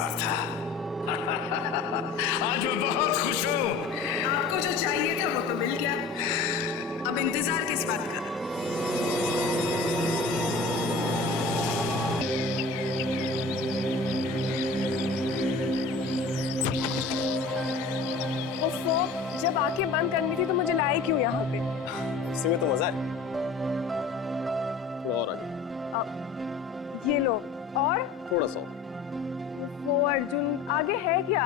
इंतजार था। आज मैं बहुत खुश हूँ। आपको जो चाहिए था वो तो मिल गया, अब इंतजार किस बात का? ओफो, जब आंखें बंद करनी थी तो मुझे लाए क्यों यहाँ पे? इसी में तो मजा है। थोड़ा और आगे। ये लो। और थोड़ा सा वो अर्जुन, आगे है क्या?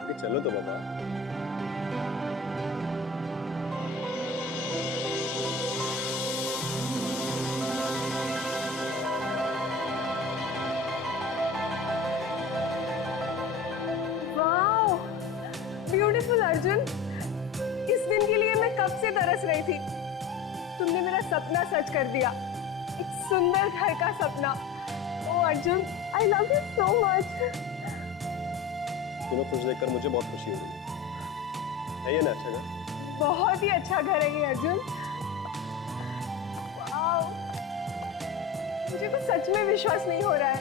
आगे चलो तो बाबा। Wow, beautiful Arjun. इस दिन के लिए मैं कब से तरस रही थी। तुमने मेरा सपना सच कर दिया, एक सुंदर घर का सपना। Oh Arjun, I love you so much. तुम्हें खुश देखकर मुझे बहुत खुशी हुई। है ये ना अच्छा घर? बहुत ही अच्छा घर है ये अर्जुन। वाओ, मुझे तो सच में विश्वास नहीं हो रहा है।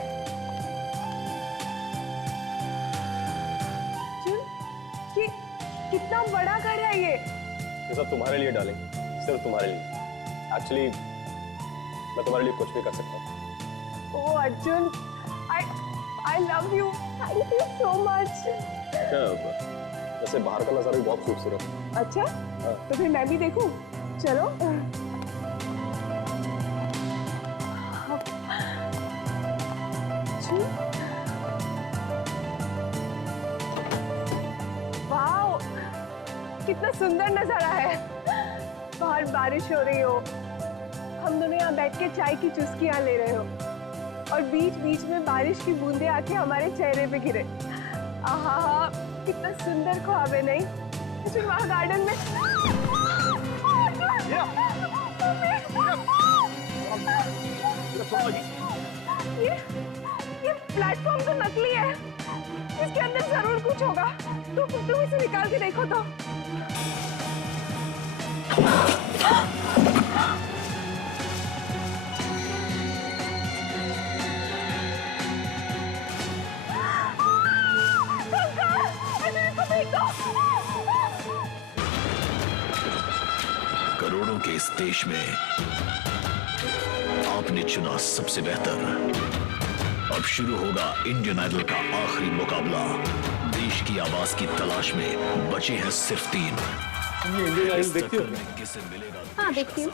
अर्जुन, ये कितना बड़ा घर है ये सब तुम्हारे लिए डालेंगे, सिर्फ तुम्हारे लिए। एक्चुअली मैं तुम्हारे लिए कुछ भी कर सकता हूँ। Oh Arjun, I love you, thank you so much. वैसे बाहर का नजारा भी बहुत खूबसूरत है। अच्छा, हाँ। तो फिर मैं भी देखूं? चलो। वाओ, कितना सुंदर नजारा है। बाहर बारिश हो रही हो, हम दोनों यहाँ बैठ के चाय की चुस्कियां ले रहे हो और बीच बीच में बारिश की बूंदें आके हमारे चेहरे पे गिरे। आहा, कितना सुंदर ख्वाब है नहीं? अच्छा, वहाँ गार्डन में ये प्लेटफॉर्म तो नकली है, इसके अंदर जरूर कुछ होगा। तुम इसे निकाल के देखो तो। करोड़ों के इस देश में आपने चुना सबसे बेहतर। अब शुरू होगा इंडियन आइडल का आखिरी मुकाबला। देश की आवाज की तलाश में बचे हैं सिर्फ 3। ये इंडियन आइडल देखती हो? किसे मिलेगा? हाँ, देखती हूँ।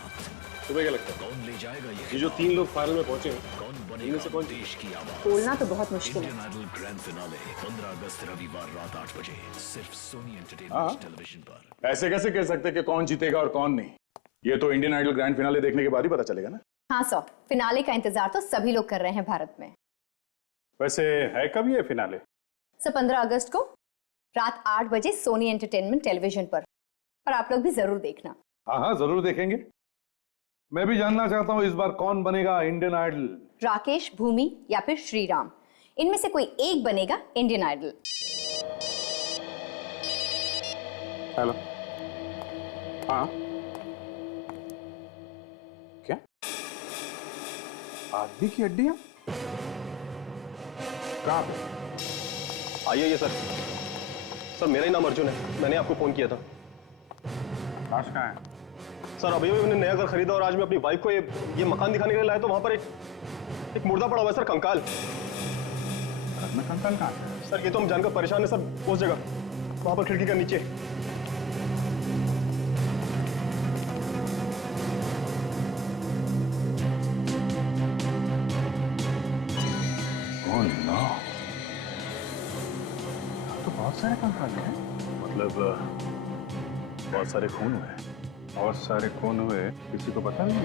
तुम्हें क्या लगता है कौन ले जाएगा ये जो 3 लोग फाइनल में पहुंचे हैं, कौन इनमें से बनेगा कौन? देश की आवाज? बोलना तो बहुत मुश्किल है। इंडियन आइडल ग्रैंड फिनाले 15 अगस्त रविवार रात 8 बजे सिर्फ सोनी हाँ। एंटरटेनमेंट टेलीविजन पर। ऐसे कैसे कह सकते कि कौन जीतेगा और कौन नहीं? ये तो इंडियन आइडल ग्रैंड फिनाले देखने के बाद ही पता चलेगा ना। हाँ सौ, फिनाले का इंतजार तो सभी लोग कर रहे हैं भारत में। वैसे है कब ये फिनाले? 15 अगस्त को रात 8 बजे सोनी एंटरटेनमेंट टेलीविजन पर, और आप लोग भी जरूर देखना। हाँ हाँ, जरूर देखेंगे। मैं भी जानना चाहता हूँ इस बार कौन बनेगा इंडियन आइडल। राकेश, भूमि या फिर श्रीराम, इनमें से कोई एक बनेगा इंडियन आइडल। हेलो। हाँ, क्या आदमी की हड्डियां कहाँ पे? आइए सर। सर मेरा ही नाम अर्जुन है, मैंने आपको फोन किया था। लाश कहाँ है? सर अभी मैंने नया घर खरीदा और आज मैं अपनी वाइफ को ये मकान दिखाने के लिए लाया तो वहां पर एक मुर्दा पड़ा हुआ है सर, कंकाल। घर में कंकाल कहाँ है? सर ये तो हम जानकर परेशान है सर। उस जगह वहां पर खिड़की का नीचे। Oh no! तो बहुत सारे कंकाल हैं। मतलब बहुत सारे खून हुए। बहुत सारे खून हुए, किसी को पता नहीं?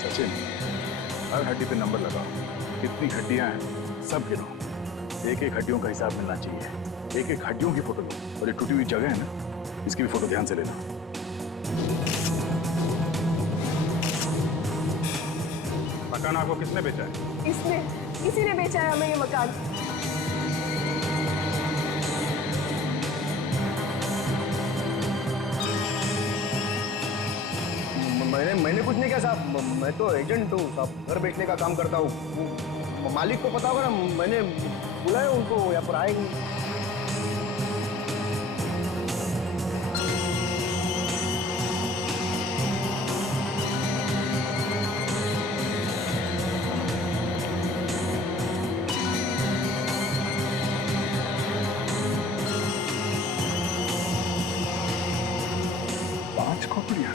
सचिन, हर हड्डी पे नंबर लगाओ। कितनी हड्डियां हैं सब गिनो। एक एक हड्डियों का हिसाब मिलना चाहिए। एक एक हड्डियों की फोटो लो और ये टूटी हुई जगह है ना, इसकी भी फोटो ध्यान से लेना। मकान आपको किसने बेचा है? इसने, किसी ने बेचा है हमें ये मकान। मैंने कुछ नहीं किया साहब, मैं तो एजेंट हूँ साहब, घर बेचने का काम करता हूँ। मालिक को पता होगा ना, मैंने बुलाया उनको, यहाँ पर आएंगे। खोपड़ियाँ।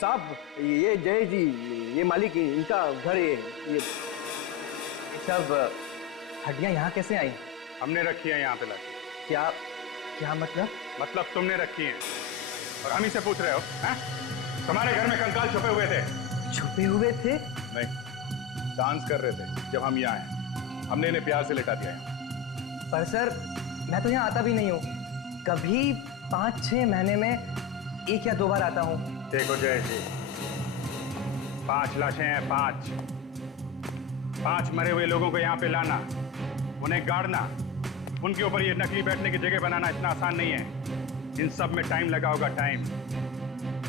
साहब ये जय जी, ये मालिक इनका घर है ये। साहब हड्डियाँ यहाँ कैसे आई? हमने रखी है यहाँ पे लाके। क्या क्या मतलब? मतलब तुमने रखी है और हम ही से पूछ रहे हो? हैं? तुम्हारे घर में कंकाल छुपे हुए थे। छुपे हुए थे? नहीं, डांस कर रहे थे जब हम यहाँ आए, हमने इन्हें प्यार से लिटा दिया है। पर सर मैं तो यहाँ आता भी नहीं हूँ, कभी 5-6 महीने में 1 या 2 बार आता हूँ। देखो जय जी, 5 लाशें हैं, 5 मरे हुए लोगों को यहाँ पे लाना, उन्हें गाड़ना, उनके ऊपर ये नकली बैठने की जगह बनाना इतना आसान नहीं है। इन सब में टाइम लगा होगा, टाइम,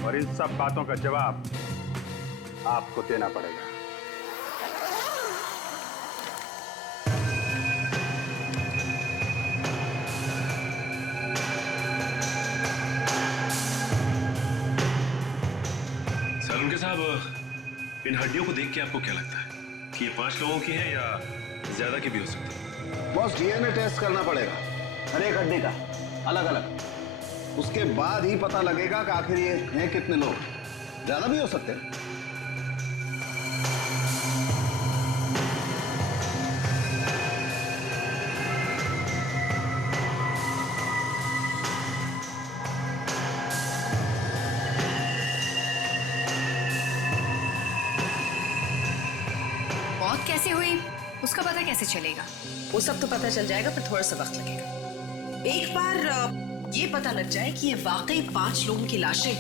और इन सब बातों का जवाब आपको देना पड़ेगा। उनके साहब, इन हड्डियों को देख के आपको क्या लगता है कि ये 5 लोगों की है या ज्यादा की भी हो सकता है? बॉस, डीएनए टेस्ट करना पड़ेगा हर एक हड्डी का अलग अलग, उसके बाद ही पता लगेगा कि आखिर ये हैं कितने लोग। ज्यादा भी हो सकते हैं। मौत कैसे हुई उसका पता कैसे चलेगा? वो सब तो पता चल जाएगा, पर थोड़ा सा वक्त लगेगा। एक बार ये पता लग जाए कि ये वाकई 5 लोगों की लाशें,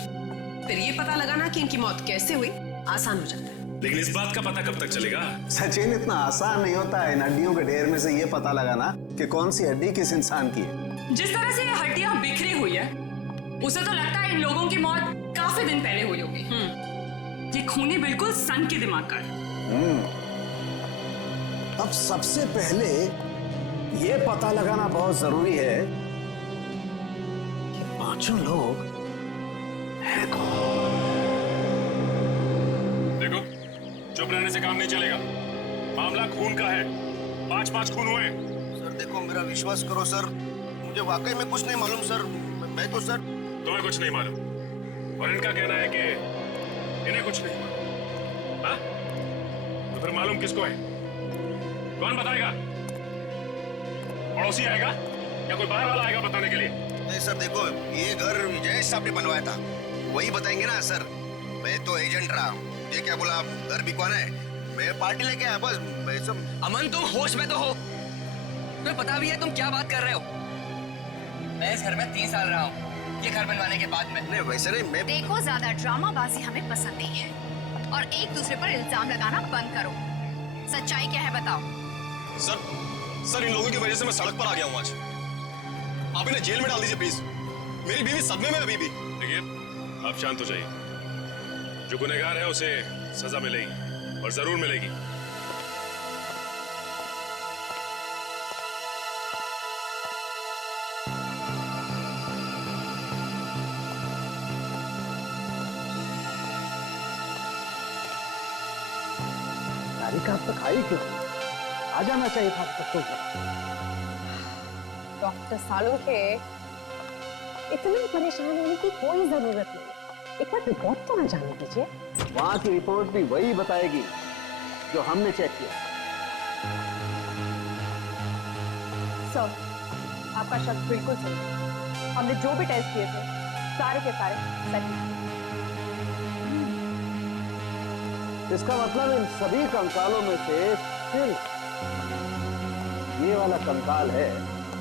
फिर ये पता लगाना कि इनकी मौत कैसे हुई आसान हो जाता है। लेकिन इस बात का पता कब तक चलेगा? सचिन, इतना आसान नहीं होता है इन हड्डियों के ढेर में से ये पता लगाना कि कौन सी हड्डी किस इंसान की है। जिस तरह से ये हड्डियां बिखरी हुई है, उसे तो लगता है इन लोगों की मौत काफी दिन पहले हुई होगी। ये खूनी बिल्कुल सन के दिमाग का है। अब सबसे पहले ये पता लगाना बहुत जरूरी है कि 5 लोग हैं कौन। देखो, चुप रहने से काम नहीं चलेगा। मामला खून का है, 5 खून हुए। सर देखो, मेरा विश्वास करो सर, मुझे वाकई में कुछ नहीं मालूम सर। मैं तो सर, तुम्हें कुछ नहीं मालूम और इनका कहना है कि इन्हें कुछ नहीं मालूम। हाँ? तो फिर मालूम किसको है? कौन बताएगा? पड़ोसी आएगा या कोई बाहर वाला आएगा बताने के लिए? नहीं सर, देखो ये घर जय साहब ने बनवाया था, वही बताएंगे ना सर। मैं तो एजेंट रहा, ये क्या बोला, घर भी कौन है, मैं पार्टी लेके आया बस। मैं सब। अमन, तुम होश में तो हो? तुम्हें पता भी है तुम क्या बात कर रहे हो? मैं इस घर में 3 साल रहा हूँ, ये घर बनवाने के बाद में। नहीं वैसे नहीं, मैं देखो, ज्यादा ड्रामाबाजी हमें पसंद नहीं है और एक दूसरे पर इल्जाम लगाना बंद करो। सच्चाई क्या है बताओ। सर इन लोगों की वजह से मैं सड़क पर आ गया हूँ आज। आप इन्हें जेल में डाल दीजिए प्लीज, मेरी बीवी सदमे में अभी भी। देखिए, आप शांत हो जाइए। जो गुनहगार है उसे सजा मिलेगी और जरूर मिलेगी। गाड़ी का अब तक आई क्यों? आ जाना चाहिए था अब तक तो। डॉक्टर सालुंखे, इतने परेशान होने की कोई जरूरत नहीं। एक बार रिपोर्ट तो ना जाने दीजिए। वहां की रिपोर्ट भी वही बताएगी जो हमने चेक किया। सर, आपका शक बिल्कुल सही है। हमने जो भी टेस्ट किए थे सारे के सारे सही हैं। इसका मतलब इन सभी कंकालों में से सिर्फ ये वाला कंकाल है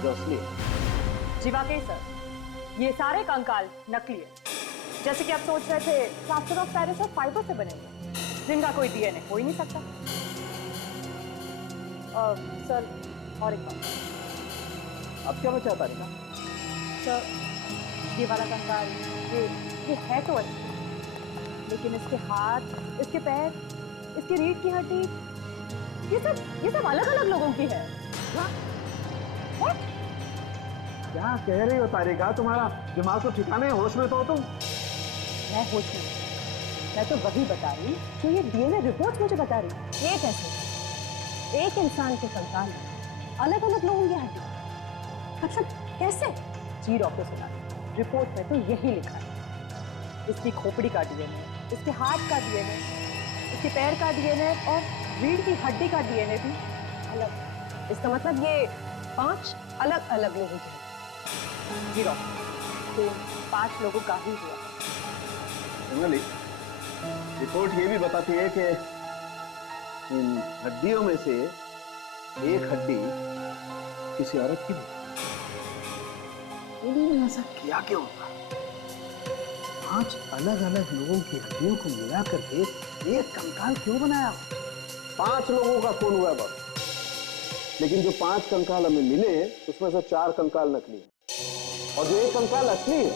जो असली है। जी वाकई सर, ये सारे कंकाल नकली है। जैसे कि आप सोच रहे थे, प्लास्टर ऑफ पेरिस और फाइबर से बने हुए, जिनका कोई डीएनए हो ही नहीं सकता। सर, और एक बात। अब क्या बचा तारिका? सर, ये वाला कंकाल ये है तो अच्छा, लेकिन इसके हाथ, इसके पैर, इसकी रीढ़ की हड्डी, ये सब अलग अलग लोगों की है। What? क्या कह रही हो तारिका? तुम्हारा दिमाग तो ठिकाने है, होश में तो हो तुम। मैं होश में, मैं तो वही बता रही जो ये डीएनए रिपोर्ट मुझे बता रही। ये कैसे एक इंसान के कंकाल में अलग अलग लोगों की हड्डी, मतलब कैसे? जी डॉक्टर सुना, रिपोर्ट में तो यही लिखा है। इसकी खोपड़ी का डीएनए, इसके हाथ का डीएनए, इसके पैर का डीएनए और रीढ़ की हड्डी का डीएनए भी अलग। इसका मतलब ये 5 अलग अलग लोगों के हैं। जी डॉक्टर, तो 5 लोगों का ही हुआ। मंगली, रिपोर्ट ये भी बताती है कि इन हड्डियों में से एक हड्डी किसी औरत की भी। उन्होंने ऐसा किया क्यों होगा? 5 अलग अलग लोगों की हड्डियों को मिला करके एक कंकाल क्यों बनाया? 5 लोगों का खून हुआ बस, लेकिन जो 5 कंकाल हमें मिले उसमें से 4 कंकाल नकली हैं, और जो एक कंकाल असली है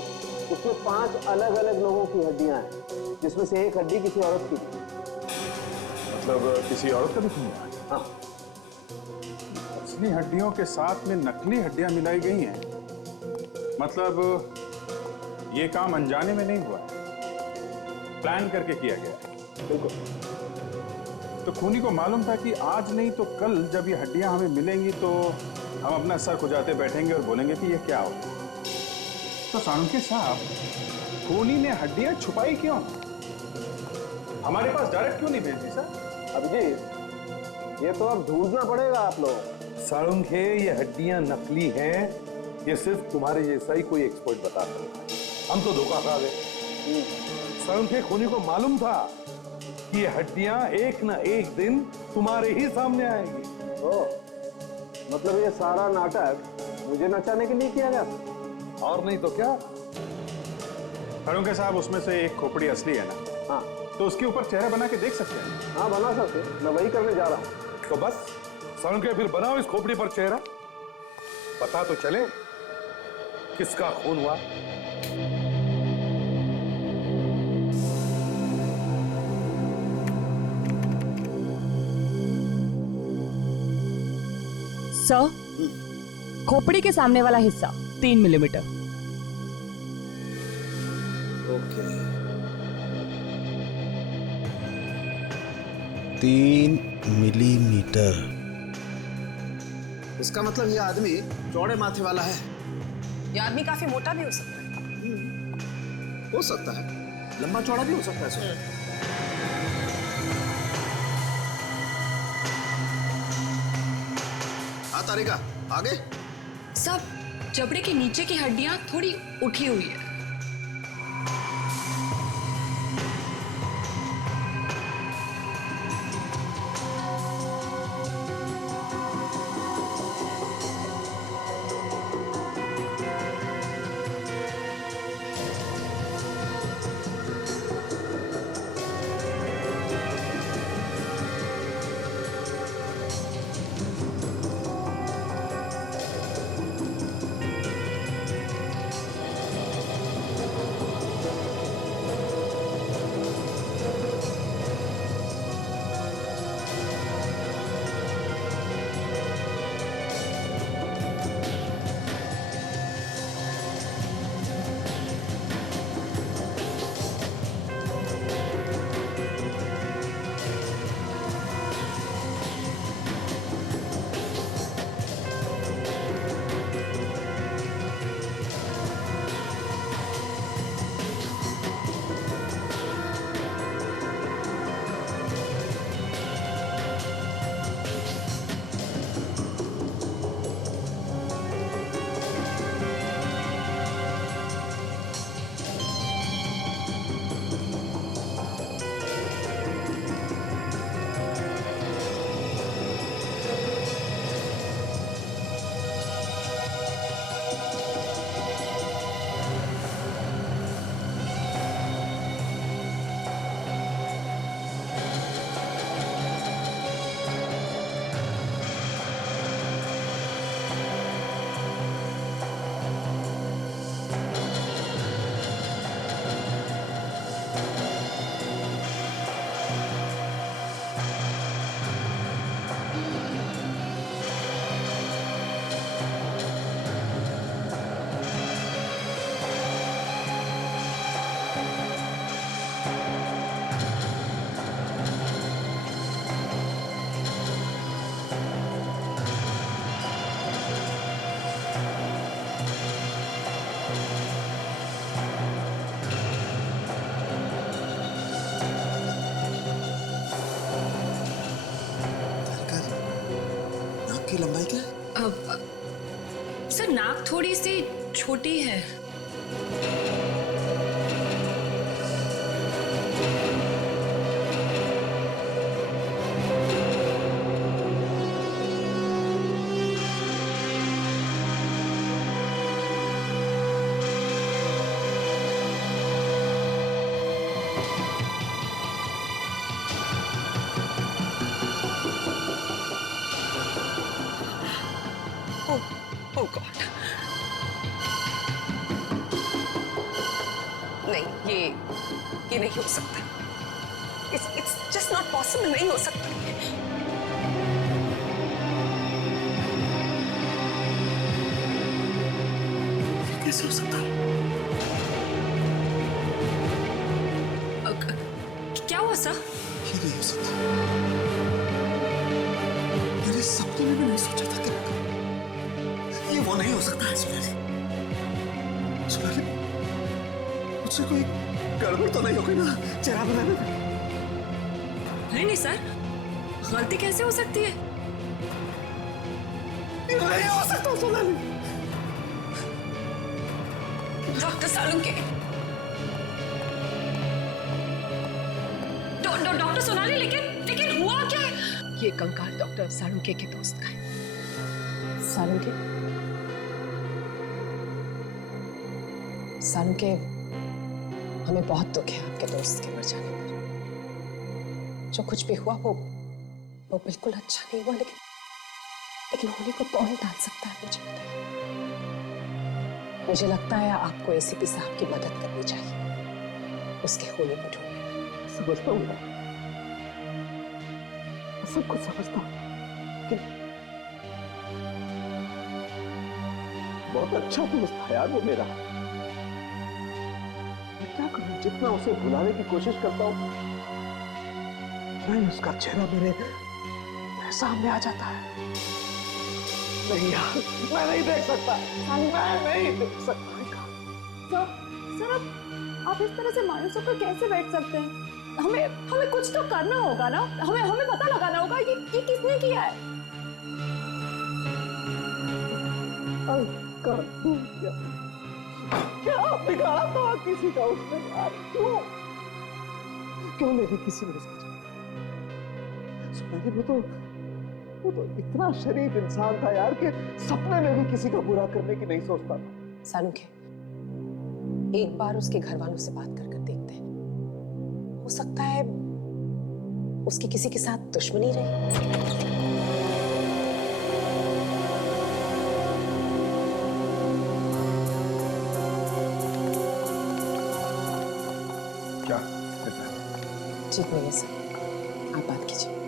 उसमें 5 अलग अलग लोगों की हड्डियां हैं, जिसमें से एक हड्डी किसी औरत की। मतलब किसी औरत का भी खून है? हाँ। असली हड्डियों के साथ में नकली हड्डियां मिलाई गई हैं, मतलब ये काम अनजाने में नहीं हुआ है, प्लान करके किया गया है। बिल्कुल। तो खूनी को मालूम था कि आज नहीं तो कल जब ये हड्डियां हमें मिलेंगी तो हम अपना सर खुजाते बैठेंगे और बोलेंगे कि ये क्या हो। तो साळुंखे साहब, खूनी ने हड्डियां छुपाई क्यों? हमारे पास डायरेक्ट क्यों नहीं भेजी सर? अभिजीत, ये तो अब ढूंढना पड़ेगा आप लोग। साळुंखे, ये हड्डियां नकली हैं, ये सिर्फ तुम्हारे जैसा ही कोई एक्सपर्ट बता सकता है। हम तो धोखा खा गए। साळुंखे, खूनी को मालूम था कि ये हड्डियां एक ना एक दिन तुम्हारे ही सामने आएंगी। मतलब ये सारा नाटक मुझे नचाने के लिए किया गया था? और नहीं तो क्या? साळुंखे साहब, उसमें से एक खोपड़ी असली है ना? हाँ। तो उसके ऊपर चेहरा बना के देख सकते हैं? हाँ, बना सकते, मैं वही करने जा रहा हूँ। तो बस साळुंखे, फिर बनाओ इस खोपड़ी पर चेहरा, पता तो चले किसका खून हुआ। सर, खोपड़ी के सामने वाला हिस्सा 3 मिलीमीटर। Okay, 3 millimetre. इसका मतलब ये आदमी चौड़े माथे वाला है। ये आदमी काफी मोटा भी हो सकता है। हो सकता है, लंबा चौड़ा भी हो सकता है सर। हाँ तारिका, आगे। सब जबड़े के नीचे की हड्डियां थोड़ी उठी हुई है। की लंबाई क्या है? सर नाक थोड़ी सी छोटी है। Oh God. नहीं, ये नहीं हो सकता। It's just not possible, नहीं हो सकता। कैसे हो सकता है? क्या हुआ सर? ये नहीं हो सकता। मेरे सपने में भी नहीं सोचा था कि ये वो नहीं हो सकता है। सोनाली, मुझसे कोई गड़बड़ तो नहीं हो गई ना चेहरा बनाने में? नहीं सर, गलती कैसे हो सकती है? ये नहीं हो सकता सोनाली। डॉक्टर सालुंके, डॉक्टर सोनाली, लेकिन हुआ क्या है? ये कंकाल डॉक्टर सालुंके के दोस्त का है। सालुंके, हमें बहुत दुख है आपके दोस्त के मर जाने पर। जो कुछ भी हुआ वो बिल्कुल अच्छा नहीं हुआ, लेकिन होने को कौन टाल सकता है? मुझे लगता है आपको एसीपी साहब की मदद करनी चाहिए उसके होने को ढूंढने। समझता हूँ, सब कुछ समझता हूँ, बहुत अच्छा दोस्त था यार वो मेरा। मैं क्या करूं, जितना उसे भुलाने की कोशिश करता हूं, नहीं उसका चेहरा मेरे सामने आ जाता है। नहीं यार, मैं नहीं देख सकता, मैं नहीं देख सकता। सर आप इस तरह से मायूस होकर कैसे बैठ सकते हैं? हमें कुछ तो करना होगा ना। हमें पता लगाना होगा ये किसने किया है। क्या बिगाड़ा था किसी का उसने यार? क्यों ले ली किसी ने उसकी जान? सुनाली, वो तो इतना शरीफ इंसान था यार कि सपने में भी किसी का बुरा करने की नहीं सोचता था। सालुंके, एक बार उसके घर वालों से बात कर देखते हैं, हो सकता है उसकी किसी के साथ दुश्मनी रही। क्या? ठीक नहीं है सर, आप बात कीजिए।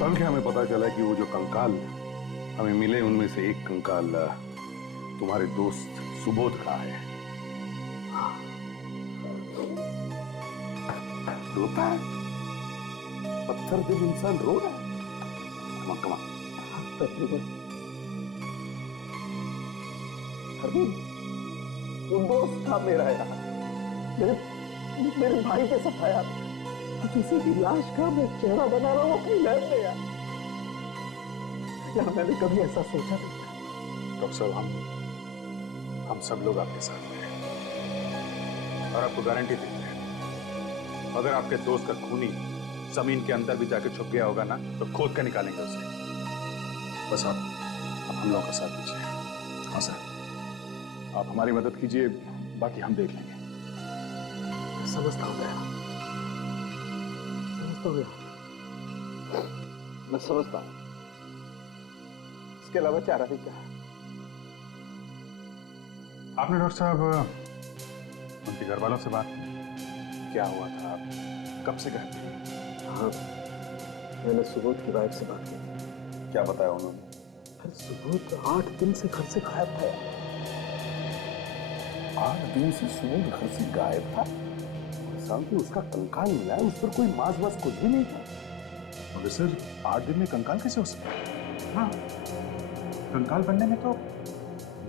संख्या हमें पता चला कि वो जो कंकाल हमें मिले उनमें से एक कंकाल तुम्हारे दोस्त सुबोध का है। रोता है? पत्थर दिल इंसान रो रहा है। कमा वो दोस्त था मेरा यार, मेरे भाई के साथ आया। किसी की लाश का मैं चेहरा बना रहा हूँ अपनी लैब में यार। मैंने कभी ऐसा सोचा नहीं। डॉक्टर साहब, हम सब लोग आपके साथ हैं और आपको गारंटी देते हैं, अगर आपके दोस्त का खूनी जमीन के अंदर भी जाके छुप गया होगा ना तो खोद कर निकालेंगे उसे। बस आप हम लोगों का साथ दीजिए। हाँ सर, आप हमारी मदद कीजिए, बाकी हम देख लेंगे। समझता हूँ मैं समझता हूँ। इसके अलावा चारा नहीं क्या? आपने डॉक्टर साहब उनके घर वालों से बात की? क्या हुआ था, आप कब से गए थे? हाँ, मैंने सुबोध की वाइफ से बात की। क्या बताया उन्होंने? सुबोध 8 दिन से घर से गायब था। 8 दिन से सुबोध घर से गायब था। कि उसका कंकाल मिला है, उस पर कोई मांस वास कुछ भी नहीं था। मगर सर 8 दिन में कंकाल कैसे हो सकता है? हाँ, कंकाल बनने में तो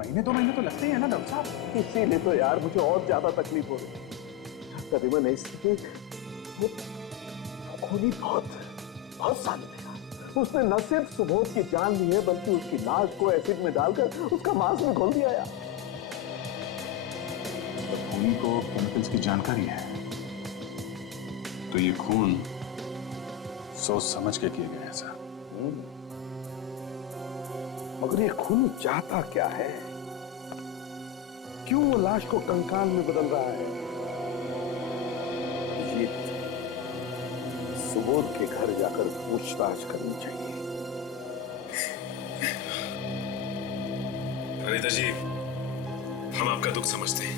महीने 2 महीने तो लगते ही है ना डॉक्टर साहब। इसीलिए तो यार मुझे और ज्यादा तकलीफ हो रही। करीबन इसकी वो खूनी बहुत साल में उसने न सिर्फ सुबोध की जान ली है बल्कि उसकी लाश को एसिड में डालकर उसका मांस में घोल दिया यार। खूनी को केमिकल्स की जानकारी है तो ये खून सोच समझ के किए गए हैं सर। मगर ये खूनी चाहता क्या है? क्यों वो लाश को कंकाल में बदल रहा है? ये सुबोध के घर जाकर पूछताछ करनी चाहिए। अनिता जी, हम आपका दुख समझते हैं,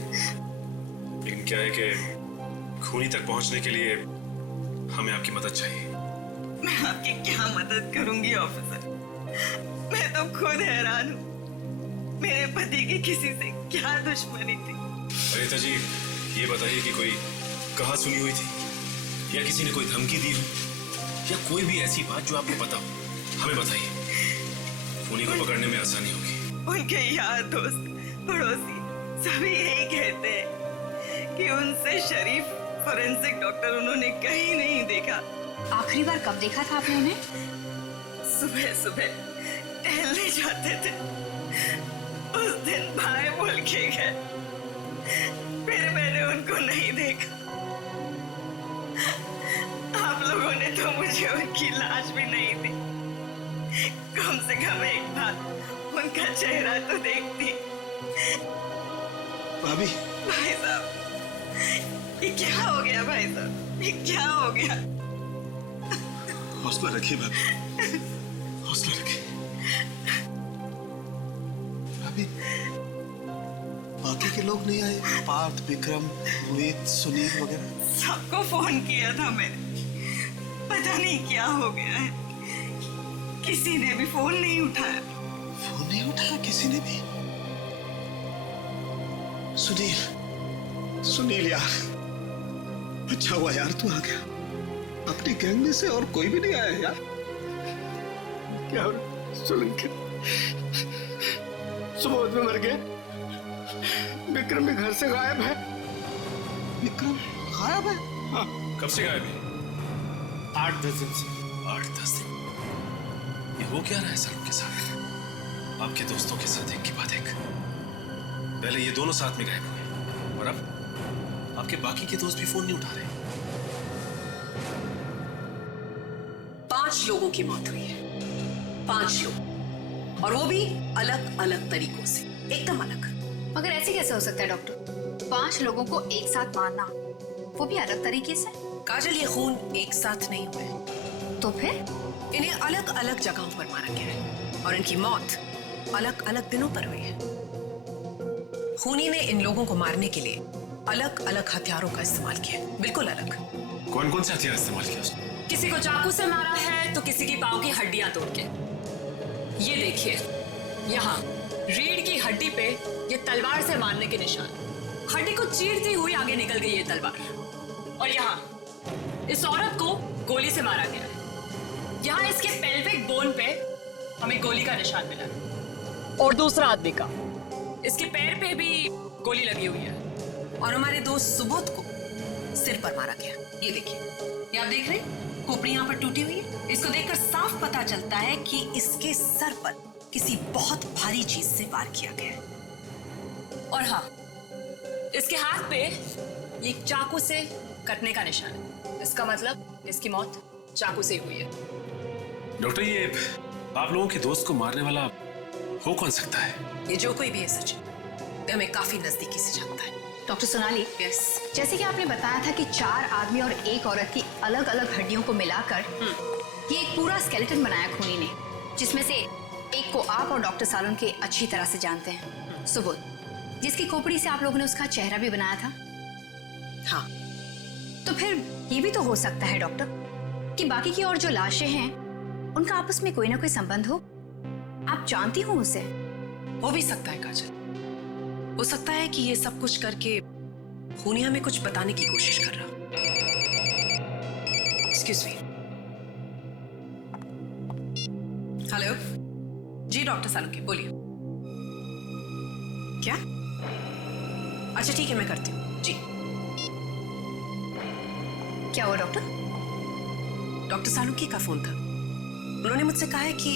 लेकिन क्या है कि खूनी तक पहुंचने के लिए हमें आपकी मदद चाहिए। मैं आपकी क्या मदद करूंगी ऑफिसर? मैं तो खुद हैरान हूँ। मेरे पति की किसी से क्या दुश्मनी थी? अनिता जी, ये बताइए कि कोई कहां सुनी हुई थी या किसी ने कोई धमकी दी हो या कोई भी ऐसी बात जो आपको पता हो, हमें बताइए। खूनी को पकड़ने में आसानी होगी। उनके यार दोस्त पड़ोसी सभी यही कहते हैं कि उनसे शरीफ फोरेंसिक डॉक्टर उन्होंने कहीं नहीं देखा। आखिरी बार कब देखा था आपने उन्हें? सुबह सुबह टहलने जाते थे। उस दिन भाई बोल के गए, फिर मैंने उनको नहीं देखा। आप लोगों ने तो मुझे उनकी लाश भी नहीं दी। कम से कम एक बार उनका चेहरा तो देखती। भाभी, भाई साहब, ये क्या हो गया भाई साहब? ये क्या हो गया? हौसला रखिए भाभी, हौसला रखिए। भाभी, बाकी के लोग नहीं आए? पार्थ, विक्रम, रोहित, सुनील वगैरह? सबको फोन किया था मैंने, पता नहीं क्या हो गया है। किसी ने भी फोन नहीं उठाया। फोन नहीं उठाया किसी ने भी? सुनील यार, अच्छा हुआ यार तू आ गया। अपनी गैंग में से और कोई भी नहीं आया यार। क्या सुनील सुबोध में मर गए। विक्रम भी घर से गायब है। विक्रम गायब है? हाँ। कब से गायब है? 8-10 दिन से। 8-10 दिन? ये हो क्या रहा है सर उनके साथ? आपके दोस्तों के साथ एक के बाद एक। पहले ये दोनों साथ में गायब हुए और अब आपके बाकी के दोस्त भी फोन नहीं उठा रहे। 5 लोगों की मौत हुई है। 5 लोग, और वो भी अलग अलग तरीकों से, एकदम अलग। मगर ऐसे कैसे हो सकता है डॉक्टर? 5 लोगों को एक साथ मारना, वो भी अलग तरीके से? काजल, ये खून एक साथ नहीं हुए। तो फिर इन्हें अलग अलग जगहों पर मारा गया है और इनकी मौत अलग अलग दिनों पर हुई है। खूनी ने इन लोगों को मारने के लिए अलग अलग हथियारों का इस्तेमाल किया, बिल्कुल अलग। कौन कौन से हथियार इस्तेमाल किया उसने? किसी को चाकू से मारा है तो किसी की पांव की हड्डियां तोड़ के। ये देखिए, यहाँ रीढ़ की हड्डी पे ये तलवार से मारने के निशान। हड्डी को चीरती हुई आगे निकल गई ये तलवार। और यहाँ इस औरत को गोली से मारा गया है। यहाँ इसके पेल्विक बोन पे हमें गोली का निशान मिला है। और दूसरा आदमी का, इसके पैर पे भी गोली लगी हुई है। और हमारे दोस्त सुबोध को सिर पर मारा गया। ये देखिए, ये आप देख रहे हैं, खोपड़ी यहाँ पर टूटी हुई है। इसको देखकर साफ पता चलता है कि इसके सर पर किसी बहुत भारी चीज से वार किया गया है। और हाँ, इसके हाथ पे ये चाकू से कटने का निशान है। इसका मतलब इसकी मौत चाकू से हुई है। डॉक्टर, ये आप लोगों के दोस्त को मारने वाला हो कौन सकता है? ये जो कोई भी है सचिन, तो हमें काफी नजदीकी से जानता है। डॉक्टर सोनाली, यस, जैसे कि आपने बताया था कि 4 आदमी और एक औरत की अलग अलग हड्डियों को मिलाकर ये एक पूरा स्केलेटन बनाया खूनी ने, जिसमें से एक को आप और डॉक्टर सालोन के अच्छी तरह से जानते हैं, सुबोध, जिसकी खोपड़ी से आप लोगों ने उसका चेहरा भी बनाया था। हाँ, तो फिर ये भी तो हो सकता है डॉक्टर कि बाकी की और जो लाशें हैं उनका आपस में कोई ना कोई संबंध हो। आप जानती हो उसे? हो भी सकता है काजल। हो सकता है कि ये सब कुछ करके खूनी हमें कुछ बताने की कोशिश कर रहा। Excuse me. हेलो जी, डॉक्टर सालुंके, बोलिए। क्या? अच्छा ठीक है, मैं करती हूँ जी। क्या हुआ डॉक्टर? डॉक्टर सालुंके का फोन था। उन्होंने मुझसे कहा है कि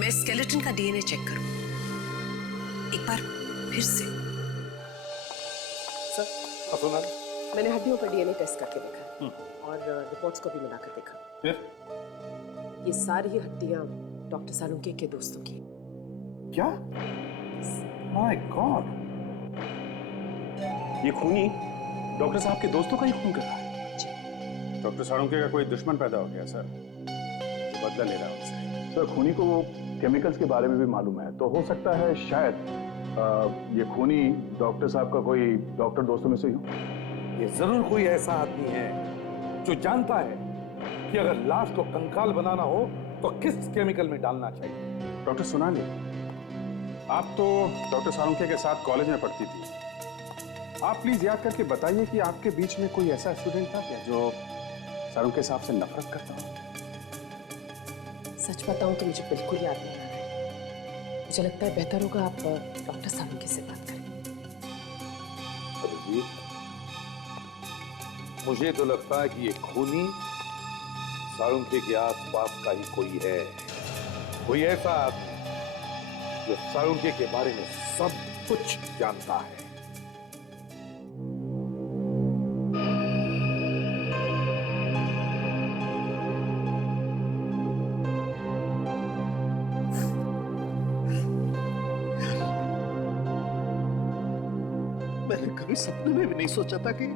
मैं स्केलेटन का डीएनए चेक करूं एक बार फिर से। सर सोनाली, मैंने हड्डियों पर डीएनए टेस्ट करके देखा और रिपोर्ट्स को भी मिलाकर देखा। फिर ये सारी हड्डियां डॉक्टर सालुंके के दोस्तों की। क्या? माय गॉड, ये खूनी डॉक्टर साहब के दोस्तों का ही खून कर रहा है। डॉक्टर सालुंके का कोई दुश्मन पैदा हो गया सर, बदला ले रहा है उनसे। सर खूनी को वो केमिकल्स के बारे में भी मालूम है, तो हो सकता है शायद ये खूनी डॉक्टर साहब का कोई डॉक्टर दोस्तों में से ही हो। ये जरूर कोई ऐसा आदमी है जो जानता है कि अगर लाश को कंकाल बनाना हो तो किस केमिकल में डालना चाहिए। डॉक्टर सोनाली, आप तो डॉक्टर सालुंके के साथ कॉलेज में पढ़ती थी। आप प्लीज याद करके बताइए कि आपके बीच में कोई ऐसा स्टूडेंट था क्या जो सालुंके साहब से नफरत करता हो? सच बताऊं तो मुझे बिल्कुल याद नहीं आ रहा है। मुझे लगता है बेहतर होगा आप डॉक्टर सालुंके से बात करें। अभिजीत, मुझे तो लगता है कि ये खूनी सालुंके के आसपास का ही कोई है, कोई ऐसा आदमी जो सालुंके के बारे में सब कुछ जानता है। मैंने कभी सपने में भी नहीं सोचा था कि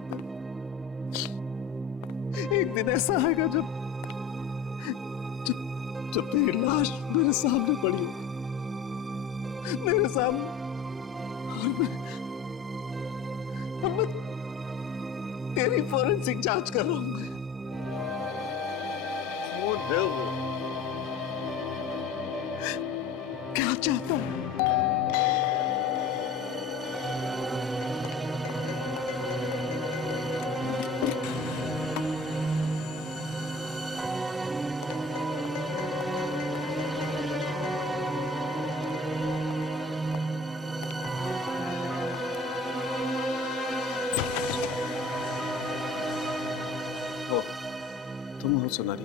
एक दिन ऐसा आएगा जब जब जब तेरी लाश मेरे सामने पड़ी होगी, मेरे सामने, और मैं तेरी फॉरेंसिक जांच कर रहा हूं। कौन है वो? क्या चाहता है? तुम हो सोनाली?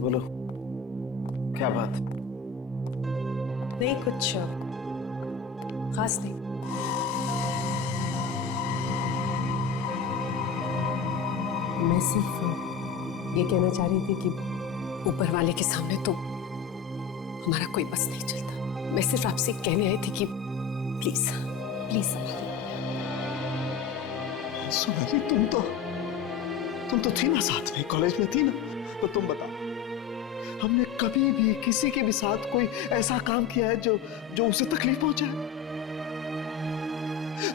बोलो, क्या बात? नहीं, कुछ खास नहीं। मैं सिर्फ ये कहना चाह रही थी कि ऊपर वाले के सामने तो हमारा कोई बस नहीं चलता। मैं सिर्फ आपसे कहने आई थी कि प्लीज प्लीज संभालिए। सोनाली, तुम तो थी ना साथ में, कॉलेज में थी ना, तो तुम बताओ, हमने कभी भी किसी के भी साथ कोई ऐसा काम किया है जो उसे तकलीफ पहुंचाए?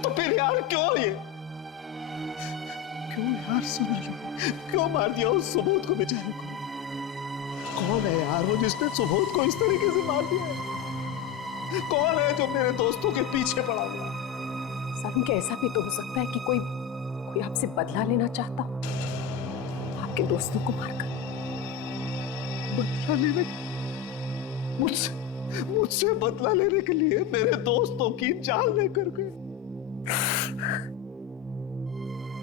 तो फिर यार क्यों यार सोनाली, क्यों मार दिया उस सुबोध को बेचारे को? कौन है यार वो जिसने सुबोध को इस तरीके से मार दिया है? कौन है जो मेरे दोस्तों के पीछे पड़ा हुआ? सालुंके, ऐसा भी तो हो सकता है कि कोई आपसे बदला लेना चाहता हो, आपके दोस्तों को मारकर। बदला लेने? मुझसे बदला लेने के लिए मेरे दोस्तों की जान लेकर गए।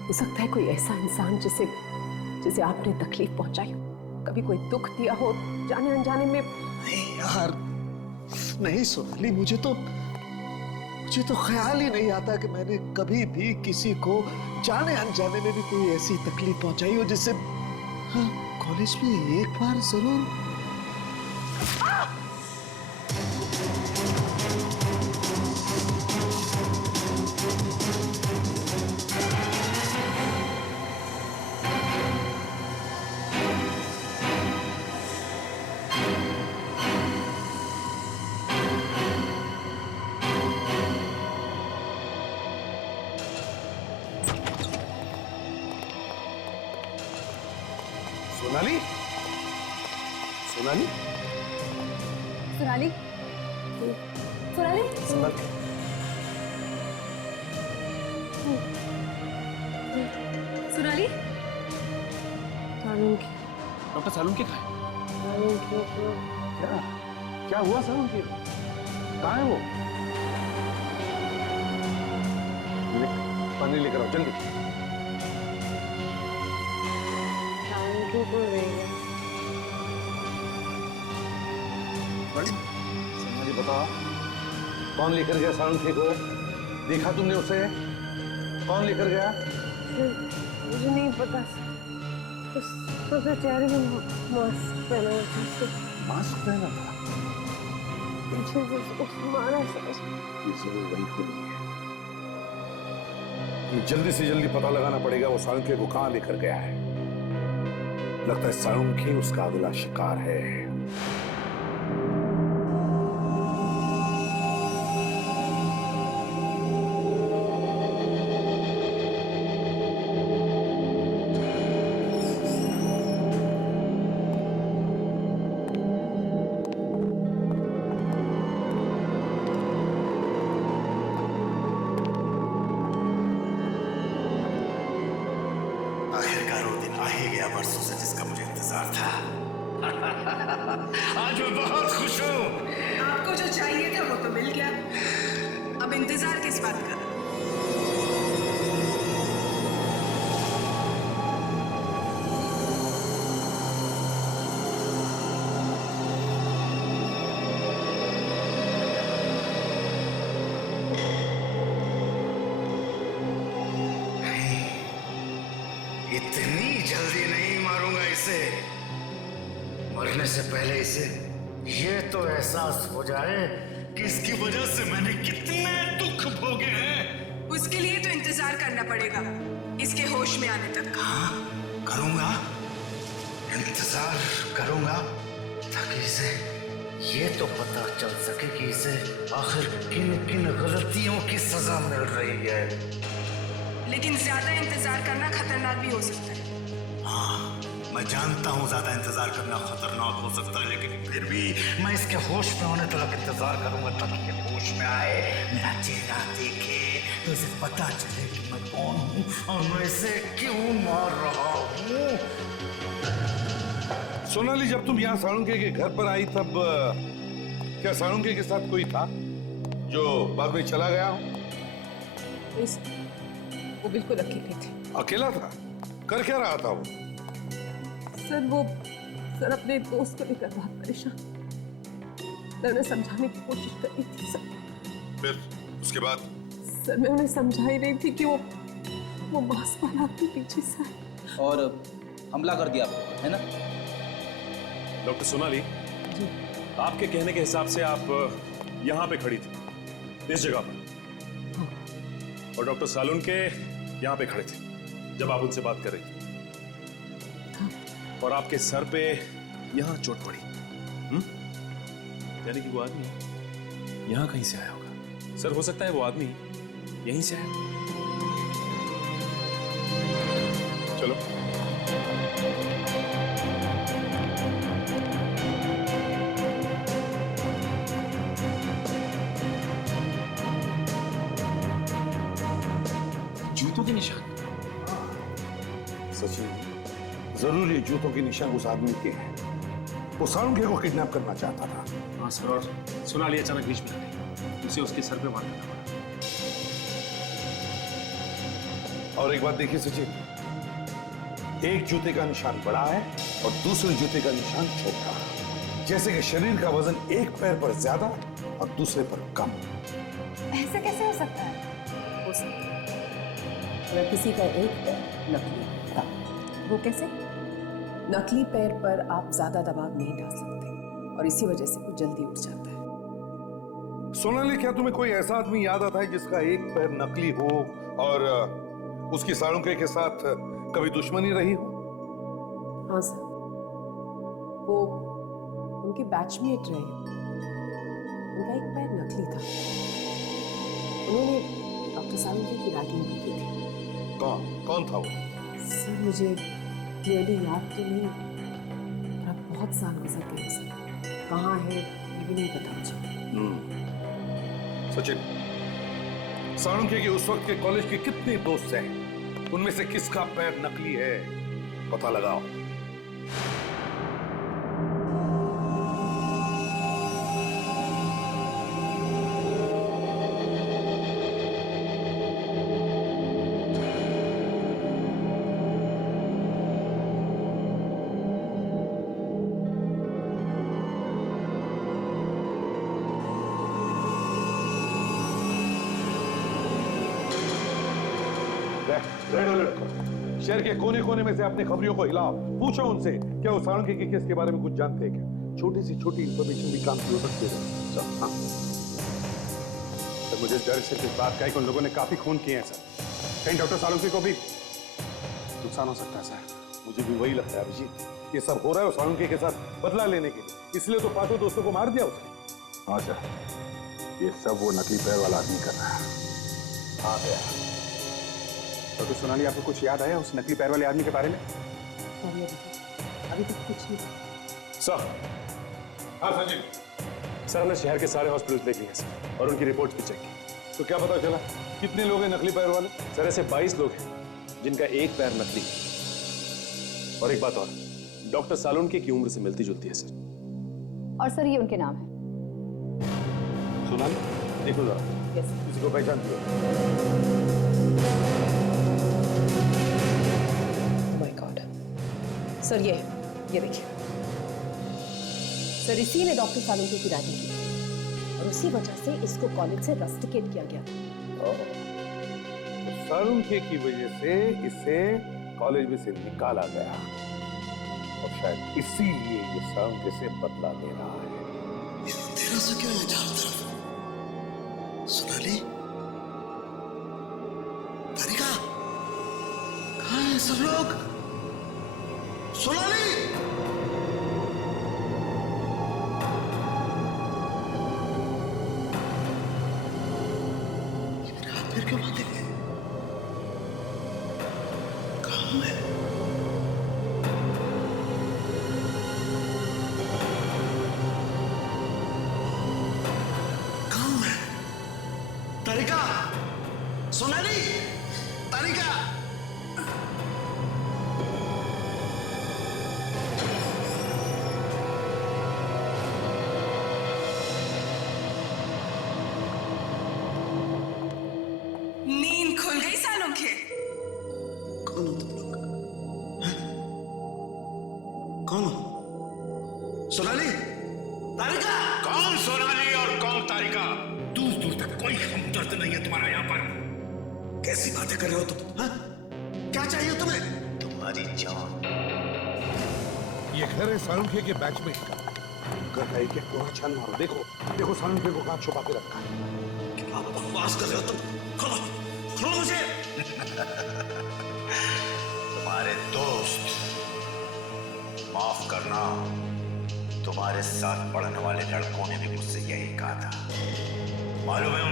हो सकता है कोई ऐसा इंसान जिसे आपने तकलीफ पहुंचाई हो, कभी कोई दुख दिया हो जाने अनजाने में। नहीं यार, नहीं सोनाली, मुझे तो ख्याल ही नहीं आता कि मैंने कभी भी किसी को जाने अनजाने में भी कोई ऐसी तकलीफ पहुंचाई हो जिससे, हाँ, कॉलेज में एक बार जरूर। सोनाली, सोनाली, सोनाली, सोनाली, सोनाली, सालुंके, डॉक्टर सालुंके कहाँ है? क्या हुआ सालुंखे के? कहाँ है वो? पानी लेकर आओ जल्दी। मुझे बताओ कौन लेकर गया सालुंखे को? देखा तुमने उसे? कौन लेकर गया? मुझे नहीं पता। उसके चेहरे में मास्क पहना हुआ था। मास्क पहना था? पीछे से उसको मारा सर। ये जरूर वही खुली है। जल्दी से जल्दी पता लगाना पड़ेगा वो सालुंखे को कहां लेकर गया है। लगता है सालुंखे उसका अगला शिकार है। बरसों से जिसका मुझे इंतजार था। आज मैं बहुत खुश हूँ। आपको जो चाहिए था वो तो मिल गया। अब इंतजार किस बात का? इतनी जल्दी नहीं मारूंगा इसे। मरने से पहले इसे ये तो एहसास हो जाए कि इसकी वजह से मैंने कितने दुख भोगे हैं। उसके लिए तो इंतजार करना पड़ेगा इसके होश में आने तक। हाँ, करूंगा, इंतजार करूंगा ताकि इसे ये तो पता चल सके कि इसे आखिर किन किन गलतियों की सजा मिल रही है। लेकिन ज्यादा इंतजार करना खतरनाक भी हो सकता है। हाँ, मैं जानता हूँ ज्यादा इंतजार करना खतरनाक हो सकता है, लेकिन फिर भी मैं इसके होश में होने तक इंतजार करूंगा ताकि ये होश में आए, मेरा चेहरा देखे तो इसे पता चले कि मैं कौन हूँ और मैं इसे क्यों मार रहा हूँ। सोनाली, जब तुम यहाँ सालुंखे के घर पर आई तब क्या सालुंखे के साथ कोई था जो बाद में चला गया हो? वो बिल्कुल अकेले थे। अकेला था? कर क्या रहा था वो? सर अपने दोस्त को लेकर बहुत परेशान। मैं उन्हें समझाने की कोशिश कर रही थी सर। फिर उसके बाद? सर मैं उन्हें समझा ही रही थी कि वो मास्क वाला आपके पीछे से और हमला कर दिया है ना? डॉक्टर सोनाली, आपके कहने के हिसाब से आप यहाँ पे खड़ी थी, इस जगह पर, और डॉक्टर सालुंखे यहाँ पे खड़े थे जब आप उनसे बात कर रही थी, और आपके सर पे यहाँ चोट पड़ी। यानी कि वो आदमी यहाँ कहीं से आया होगा। सर, हो सकता है वो आदमी यहीं से आया। चलो। जूतों के निशान? सचिन, जरूर ये जूतों के निशान उस आदमी के हैं। वो सालुंखे को किडनैप करना चाहता था। हाँ सर, और सोनाली अचानक बीच में आ गई, उसे उसके सर पे मार करना पड़ा। और एक बात देखिए सचिन, एक जूते का निशान बड़ा है और दूसरे जूते का निशान छोटा। जैसे कि शरीर का वजन एक पैर पर ज्यादा और दूसरे पर कम। ऐसा कैसे हो सकता है? हो सकता है अगर किसी का एक पैर नकली था। वो कैसे? नकली पैर पर आप ज्यादा दबाव नहीं डाल सकते और इसी वजह से वो जल्दी उठ जाता है। सोनाली, क्या तुम्हें कोई ऐसा आदमी याद आता है जिसका एक पैर नकली हो और उसकी सालुंखे के साथ कभी दुश्मनी रही हो? हाँ सर, वो उनके बैचमेट रहे। उनका एक पैर नकली था। उन्होंने डॉक्टर सालुंखे की रैगिंग भी की थी। कौन था वो? सर मुझे क्लियरली याद तो नहीं, पर अब बहुत साल गुजर गए सर। कहाँ है ये भी नहीं पता मुझे। सचिन, सालुंखे के उस वक्त के कॉलेज के कितने दोस्त हैं? उनमें से किसका पैर नकली है, पता लगाओ। शहर के कोने कोने में से अपनी खबरियों को हिलाओ, पूछो उनसे क्या वो सारंगी के केस के बारे में कुछ जानते हैं क्या? छोटी सी छोटी इंफॉर्मेशन भी काम की हो सकती है। हाँ। सर मुझे डर से इस बात का है कि उन लोगों ने काफी खून किए हैं सर। कहीं डॉक्टर सालुंकी को भी नुकसान हो सकता है सर। मुझे भी वही लगता है अभिजीत, ये सब हो रहा है सालुंकी के साथ बदला लेने के लिए, इसलिए तो 5 दोस्तों को मार दिया उसने। हाँ सर, ये सब वो नकली पैर वाला आदमी कर रहा है। आ गया। डॉक्टर सोनाली, आपको कुछ याद आया उस नकली पैर वाले आदमी के बारे में? अभी तक कुछ नहीं। सर। हाँ संजीव। सर हमने शहर के सारे हॉस्पिटल देख लिए सर और उनकी रिपोर्ट्स भी चेक की। तो क्या पता चला कितने लोग हैं नकली पैर वाले? सर ऐसे 22 लोग हैं जिनका एक पैर नकली है। और एक बात और, डॉक्टर सालुंकी की उम्र से मिलती जुलती है सर। और सर ये उनके नाम है। सोनाली देखो जरा, किसी को पहचान दिया? माय गॉड सर, ये देखिए सर, इसी ने डॉक्टर सालुंकी की रैगिंग की और उसी वजह से इसको कॉलेज से रस्टिकेट किया गया था। तो सालुंकी की वजह से इसे कॉलेज में से निकाला गया और शायद इसीलिए ये सालुंकी से बदला ले रहा है। तेरा से क्यों है चारों तरफ? सोनाली, तारिका, कहाँ हैं सब लोग? सोनाली! ये मेरे हाथ पैर क्यों बांधे गए? कहाँ हूं मैं? कहाँ हूं मैं? तारिका! सोनाली! तारिका! नींद खुल गई सालुंकी? कौन हो तुम लोग? हैं? कौन हो? सोनाली? तारिका! कौन सोनाली और कौन तारिका? दूर दूर तक कोई हमदर्द नहीं है तुम्हारा यहाँ पर। कैसी बातें कर रहे हो तुम? हाँ? क्या चाहिए तुम्हें? तुम्हारी जान। ये घर है सालुंकी के बैचमेट का। घर का एक कोना छान मारो, देखो देखो सालुंकी को कहाँ छुपा के रखा है। क्या बकवास कर रहे हो तुम? खोलो, खोलो मुझे। तुम्हारे दोस्त, माफ करना, तुम्हारे साथ पढ़ने वाले लड़कों ने भी मुझसे यही कहा था। मालूम है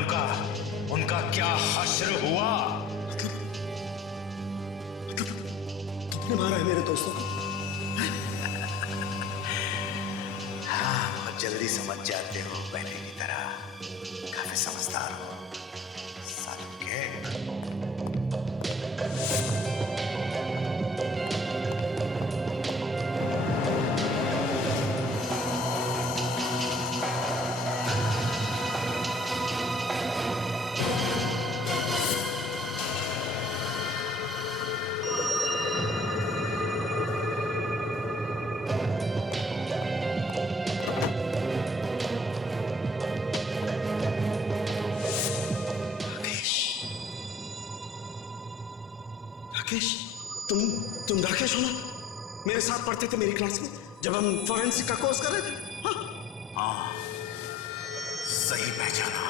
उनका क्या हश्र हुआ? तुमने मारा है मेरे दोस्तों को? हाँ, बहुत जल्दी समझ जाते हो, पहले की तरह काफी समझदार हो। सालुंकी। राकेश, तुम राकेश हो ना? मेरे साथ पढ़ते थे मेरी क्लास में जब हम फॉरेंसिक का कोर्स कर रहे थे। हाँ, सही पहचाना।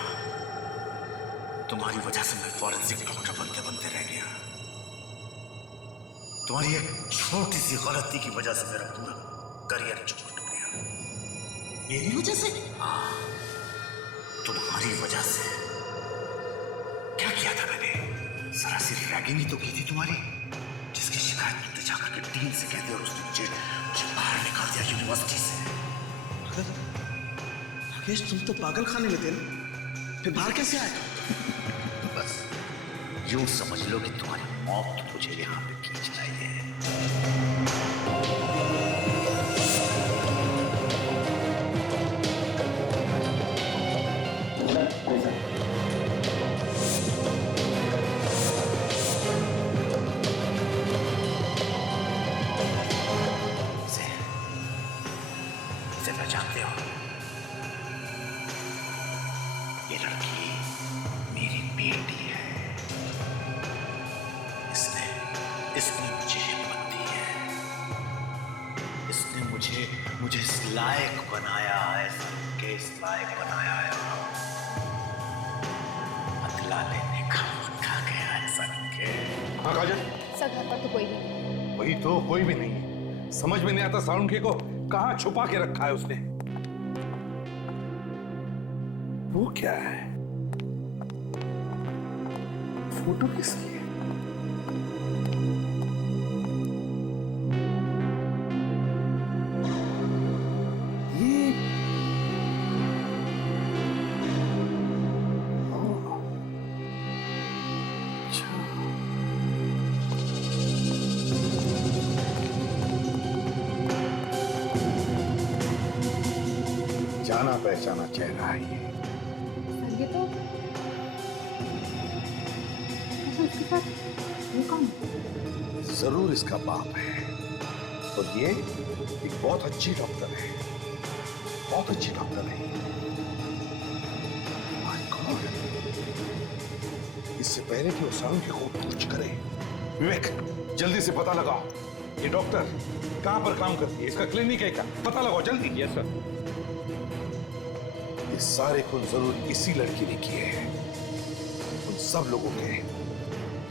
तुम्हारी वजह से मैं फॉरेंसिक डॉक्टर बनते बनते रह गया। तुम्हारी एक छोटी सी गलती की वजह से मेरा पूरा करियर चौपट हो गया। मेरी वजह से? हाँ, तुम्हारी वजह से। क्या किया था मैंने? जरा सी रैगिंग ही तो की थी तुम्हारी, जिसकी शिकायत तुमने जाकर के डीन से कह दी और उसने मुझे बाहर निकाल दिया यूनिवर्सिटी से। राकेश, तुम तो पागल खाने में थे ना, फिर बाहर कैसे आए? बस यूं समझ लो कि तुम्हारी मौत तो मुझे यहाँ पे खींच लाई है। पहचानते हो? ये लड़की मेरी बेटी है। इसने इसने मुझे इस लायक बनाया है, सबके इस लायक बनाया है। बदला लेने का वक्त आ गया है सबके। हाँ काजल, सर घर पर तो कोई नहीं। वही तो, कोई भी नहीं है। समझ में नहीं आता सालुंखे को कहाँ छुपा के रखा है उसने। वो क्या है? फोटो किसकी है? ये जाना पहचाना चेहरा है ये। ये तो इसके साथ ये कौन? जरूर इसका बाप है। और ये एक बहुत अच्छी डॉक्टर है, बहुत अच्छी डॉक्टर है। My God! इससे पहले कि वो सालुंखे को कुछ करे, विवेक जल्दी से पता लगाओ ये डॉक्टर कहां पर काम करती है, इसका क्लिनिक है क्या, पता लगाओ जल्दी। Yes sir. ये सारे खून जरूर इसी लड़की ने किए हैं, उन सब लोगों के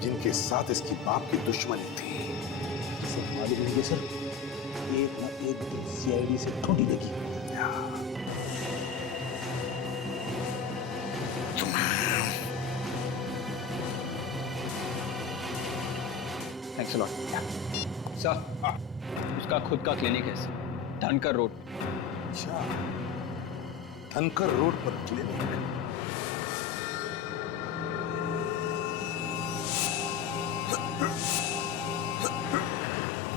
जिनके साथ इसकी बाप की दुश्मनी थी। सब मालूम है सर, एक ना एक दिन सीआईडी से ढूंढी देखी। Thanks a lot sir. उसका खुद का क्लिनिक है सर, धनकर रोड। अच्छा, धनकर रोड पर क्लिनिक।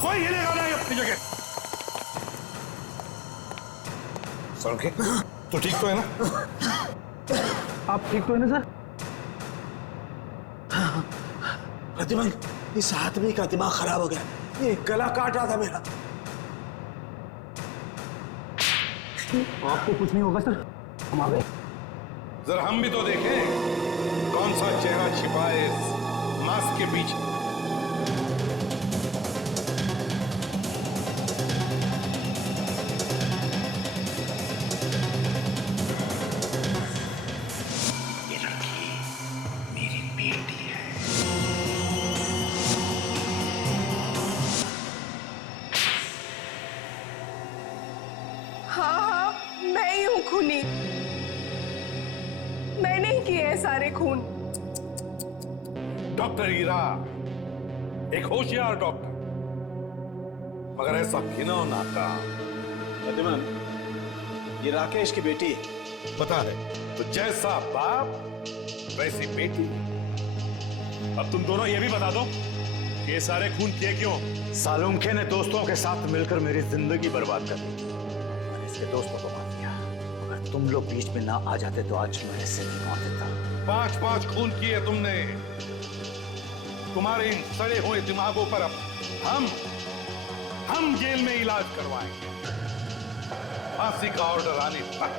कोई हिलेगा नहीं अपनी जगह। सालुंखे, तो ठीक तो है ना? आप ठीक तो है ना सर? प्रतिबंध, इस आदमी का दिमाग खराब हो गया, ये गला काट रहा था मेरा। आपको कुछ नहीं होगा सर, हम आ गए। जरा हम भी तो देखें कौन सा चेहरा छिपा है इस मास्क के पीछे। ये लड़की मेरी बेटी है। हाँ, मैं ही हूँ खूनी। मैंने ही किए हैं सारे खून। डॉक्टर हीरा एक होशियार डॉक्टर, मगर ऐसा घिनौना काम। प्रतिबंध, ये राकेश की बेटी है। पता है, तो जैसा बाप वैसी बेटी। अब तुम दोनों ये भी बता दो कि ये सारे खून किए क्यों? सालुंखे ने दोस्तों के साथ मिलकर मेरी जिंदगी बर्बाद कर दी। मैंने इसके दोस्तों को मार दिया। अगर तुम लोग बीच में ना आ जाते तो आज मेरे सिर की मौत देता। 5-5 खून किए तुमने। तुम्हारे इन सड़े हुए दिमागों पर अब हम जेल में इलाज करवाएंगे, फांसी का ऑर्डर आने तक।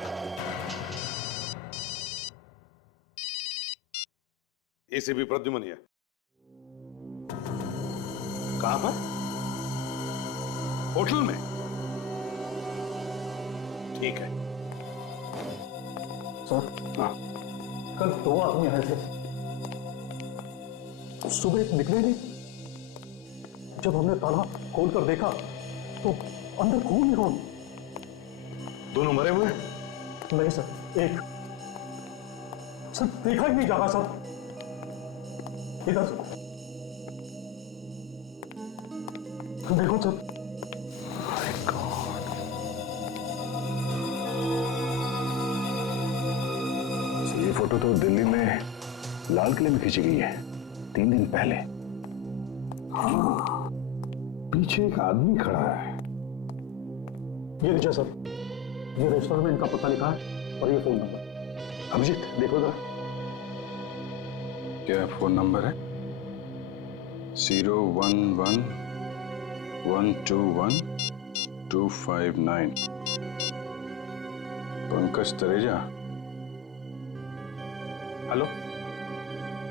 एसीपी प्रद्युमन है। कहां पर? होटल में? ठीक है सर। हाँ, कल 2 आदमी आए थे, सुबह निकले नहीं। जब हमने ताला खोलकर देखा तो अंदर खून ही खून। दोनों मरे हुए? नहीं सर, एक सर देखा ही नहीं जा रहा सर। इधर देखो सर। ये फोटो तो दिल्ली में लाल किले में खींची गई है 3 दिन पहले। हाँ, पीछे एक आदमी खड़ा है। ये लीजिए सर, ये रेस्टोरेंट में इनका पता लिखा है और ये फोन नंबर। अभिजीत देखो जरा। क्या फोन नंबर है? 011-121-259। पंकज तरेजा। हेलो,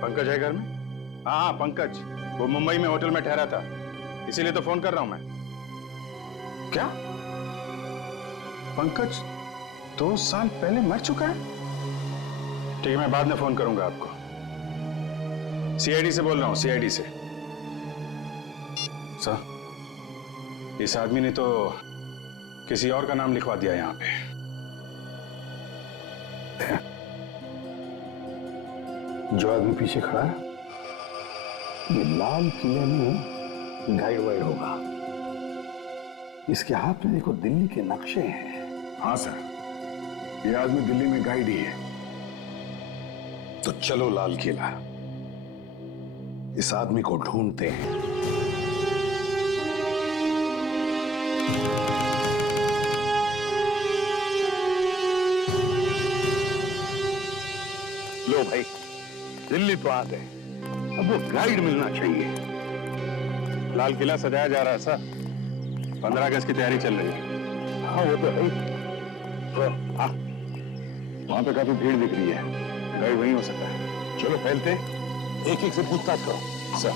पंकज है घर में? हाँ हाँ पंकज, वो मुंबई में होटल में ठहरा था, इसीलिए तो फोन कर रहा हूं मैं। क्या? पंकज 2 साल पहले मर चुका है? ठीक है, मैं बाद में फोन करूंगा आपको। सीआईडी से बोल रहा हूं, सीआईडी से। सर, इस आदमी ने तो किसी और का नाम लिखवा दिया यहां पे। जो आदमी पीछे खड़ा है ये लाल किले में गाइड होगा। इसके हाथ में देखो दिल्ली के नक्शे हैं। हाँ सर, ये आदमी दिल्ली में गाइड ही है। तो चलो लाल किला, इस आदमी को ढूंढते हैं। लो भाई, दिल्ली तो आ गए, अब वो गाइड मिलना चाहिए। लाल किला सजाया जा रहा है सर, 15 अगस्त की तैयारी चल रही है। हाँ वो तो है। वहां पे काफी भीड़ दिख रही है, गाइड वहीं हो सकता है। चलो फैलते, एक एक से पूछताछ करो। सर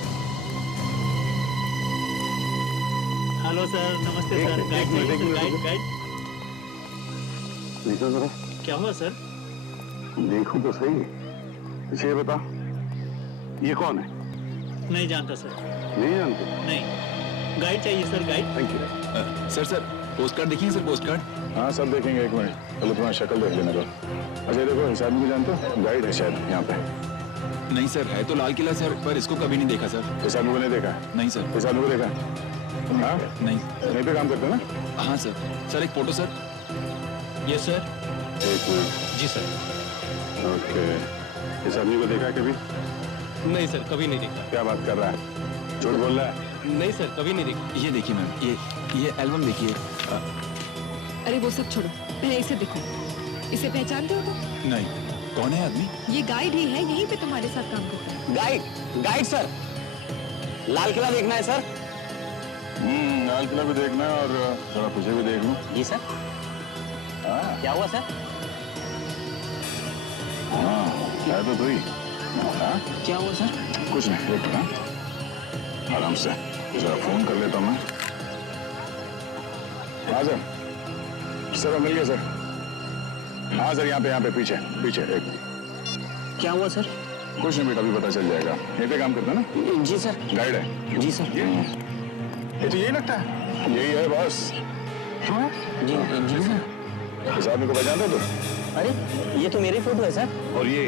हेलो सर, नमस्ते सर। गाइड देखो जरा, क्या हुआ सर? देखो तो सही। इसे बता, ये कौन है? नहीं जानता सर। नहीं जानते? नहीं। गाइड चाहिए sir, guide. Thank you. Sir post card देखिए सर, पोस्ट कार्ड। हाँ सब देखेंगे, एक मिनट पहले तुम्हारी शक्ल देख लेने दो। अच्छा देखो, इस आदमी को जानते हो? गाइड है शायद यहाँ पे। नहीं सर, है तो लाल किला सर, पर इसको कभी नहीं देखा सर। इस आदमी को नहीं देखा? नहीं सर। इस आदमी को देखा? हाँ नहीं। यहीं पे काम करते हो ना? हाँ सर। सर एक फोटो सर। Yes sir. एक मिनट। जी सर। ओके, इस आदमी को देखा कभी? नहीं सर, कभी नहीं देखा। क्या बात कर रहा है, झूठ बोल रहा है? नहीं सर, कभी नहीं देखा। ये देखिए मैम, ये एल्बम देखिए। अरे वो सब छोड़ो, पहले इसे देखो। इसे पहचानते हो तुम? नहीं। कौन है आदमी? ये गाइड ही है, यहीं पे तुम्हारे साथ काम करता है। गाइड सर, लाल किला देखना है सर। लाल किला भी देखना है और थोड़ा पीछे भी देख लूं। जी सर। हाँ क्या हुआ सर? हाँ है तो ही। हाँ क्या हुआ सर? कुछ नहीं, एक मिनट आराम से, जरा फोन कर लेता हूँ मैं। हाँ सर मिल गया सर। हाँ सर, यहाँ पे पीछे पीछे एक मिनट। क्या हुआ सर? कुछ नहीं बेटा, अभी पता चल जाएगा। यहीं पे काम करता है ना? जी सर। गाइड है? जी सर। ये तो यही लगता है। यही है बॉस। जी सर। इस आदमी को पहचानते हो तुम? अरे ये तो मेरी फोटो है सर। और ये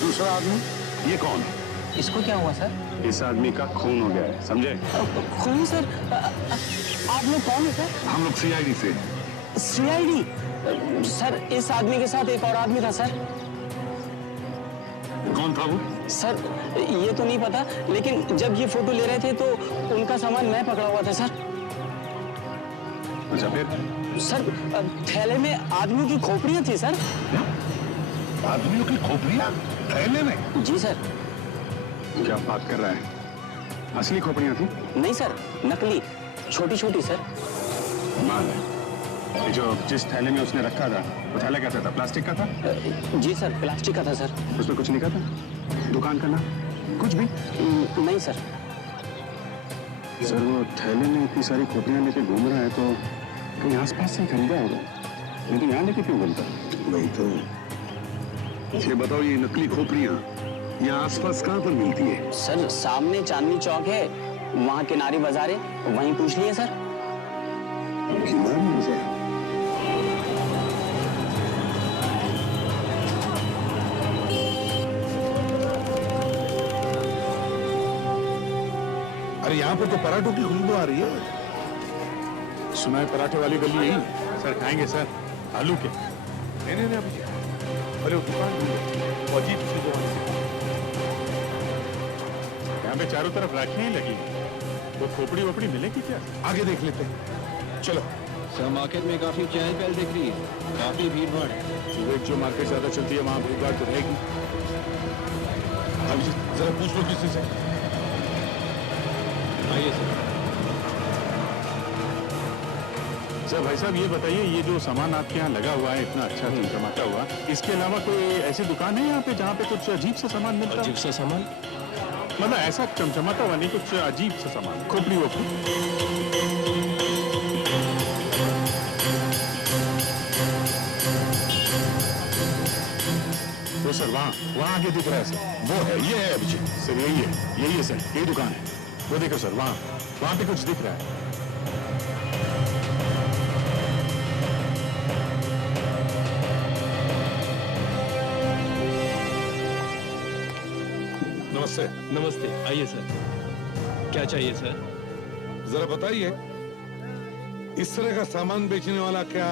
दूसरा आदमी, ये कौन है? इसको क्या हुआ सर? इस आदमी का खून हो गया है, समझे? खून सर? आप लोग कौन है सर? हम लोग सीआईडी से। सीआईडी? सर इस आदमी के साथ एक और आदमी था सर। कौन था वो? सर ये तो नहीं पता, लेकिन जब ये फोटो ले रहे थे तो उनका सामान मैं पकड़ा हुआ था सर। अच्छा फिर? सर थैले में आदमियों की खोपड़ियां थी सर। आदमियों की खोपड़ियां थैले में? जी सर। क्या बात कर रहा है? असली खोपड़ियां थी? नहीं सर, नकली, छोटी छोटी सर। माल ये जो जिस थैले में उसने रखा था, वो थैला कैसा था? प्लास्टिक का था? जी सर, प्लास्टिक का था सर। उसमें कुछ लिखा था? दुकान का नाम कुछ भी? नहीं सर। सर वो थैले में इतनी सारी खोपड़ियां लेके घूम रहा है तो कहीं आसपास से खरीदा होगा, नहीं तो यहाँ लेके क्यों घूमता? वही तो। ये बताओ, ये नकली खोपड़ियां यहाँ आसपास कहाँ पर मिलती है? सर सामने चांदनी चौक है, वहाँ किनारी बाजार है, वहीं पूछ लिए सर। किनारी बाजार? अरे यहाँ पर तो पराठों की खुशबू आ रही है। सुना है पराठे वाली गली यही? सर खाएंगे सर, आलू के? नहीं अभी, अरे वो दुकान ढूंढो, अजीब सी जो यहाँ पे चारों तरफ राखियां ही लगी, वो खोपड़ी वोपड़ी मिलेगी क्या? आगे देख लेते हैं, चलो। सर मार्केट में काफी चहल पहल दिख रही है, काफी भीड़ भाड़ है। जो मार्केट ज्यादा चलती है वहाँ भीड़ भाड़ तो रहेगी। अब जरा पूछ लो किसी से। आइए सर। सर भाई साहब ये बताइए, ये जो सामान आपके यहाँ लगा हुआ है इतना अच्छा चमचमाता हुआ, इसके अलावा कोई ऐसी दुकान है यहाँ पे जहाँ पे कुछ अजीब सा सामान मिलता है? अजीब सा सामान मतलब ऐसा चमचमाता हुआ नहीं, कुछ अजीब सा सामान, खोपड़ी वोपड़ी? वहाँ आगे दिख रहा है सर, वो है, ये है अभिजीत सर, यही है सर, यही दुकान है। वो देखो सर, वहाँ पे कुछ दिख रहा है। नमस्ते। नमस्ते, आइए सर। क्या चाहिए सर? जरा बताइए, इस तरह का सामान बेचने वाला क्या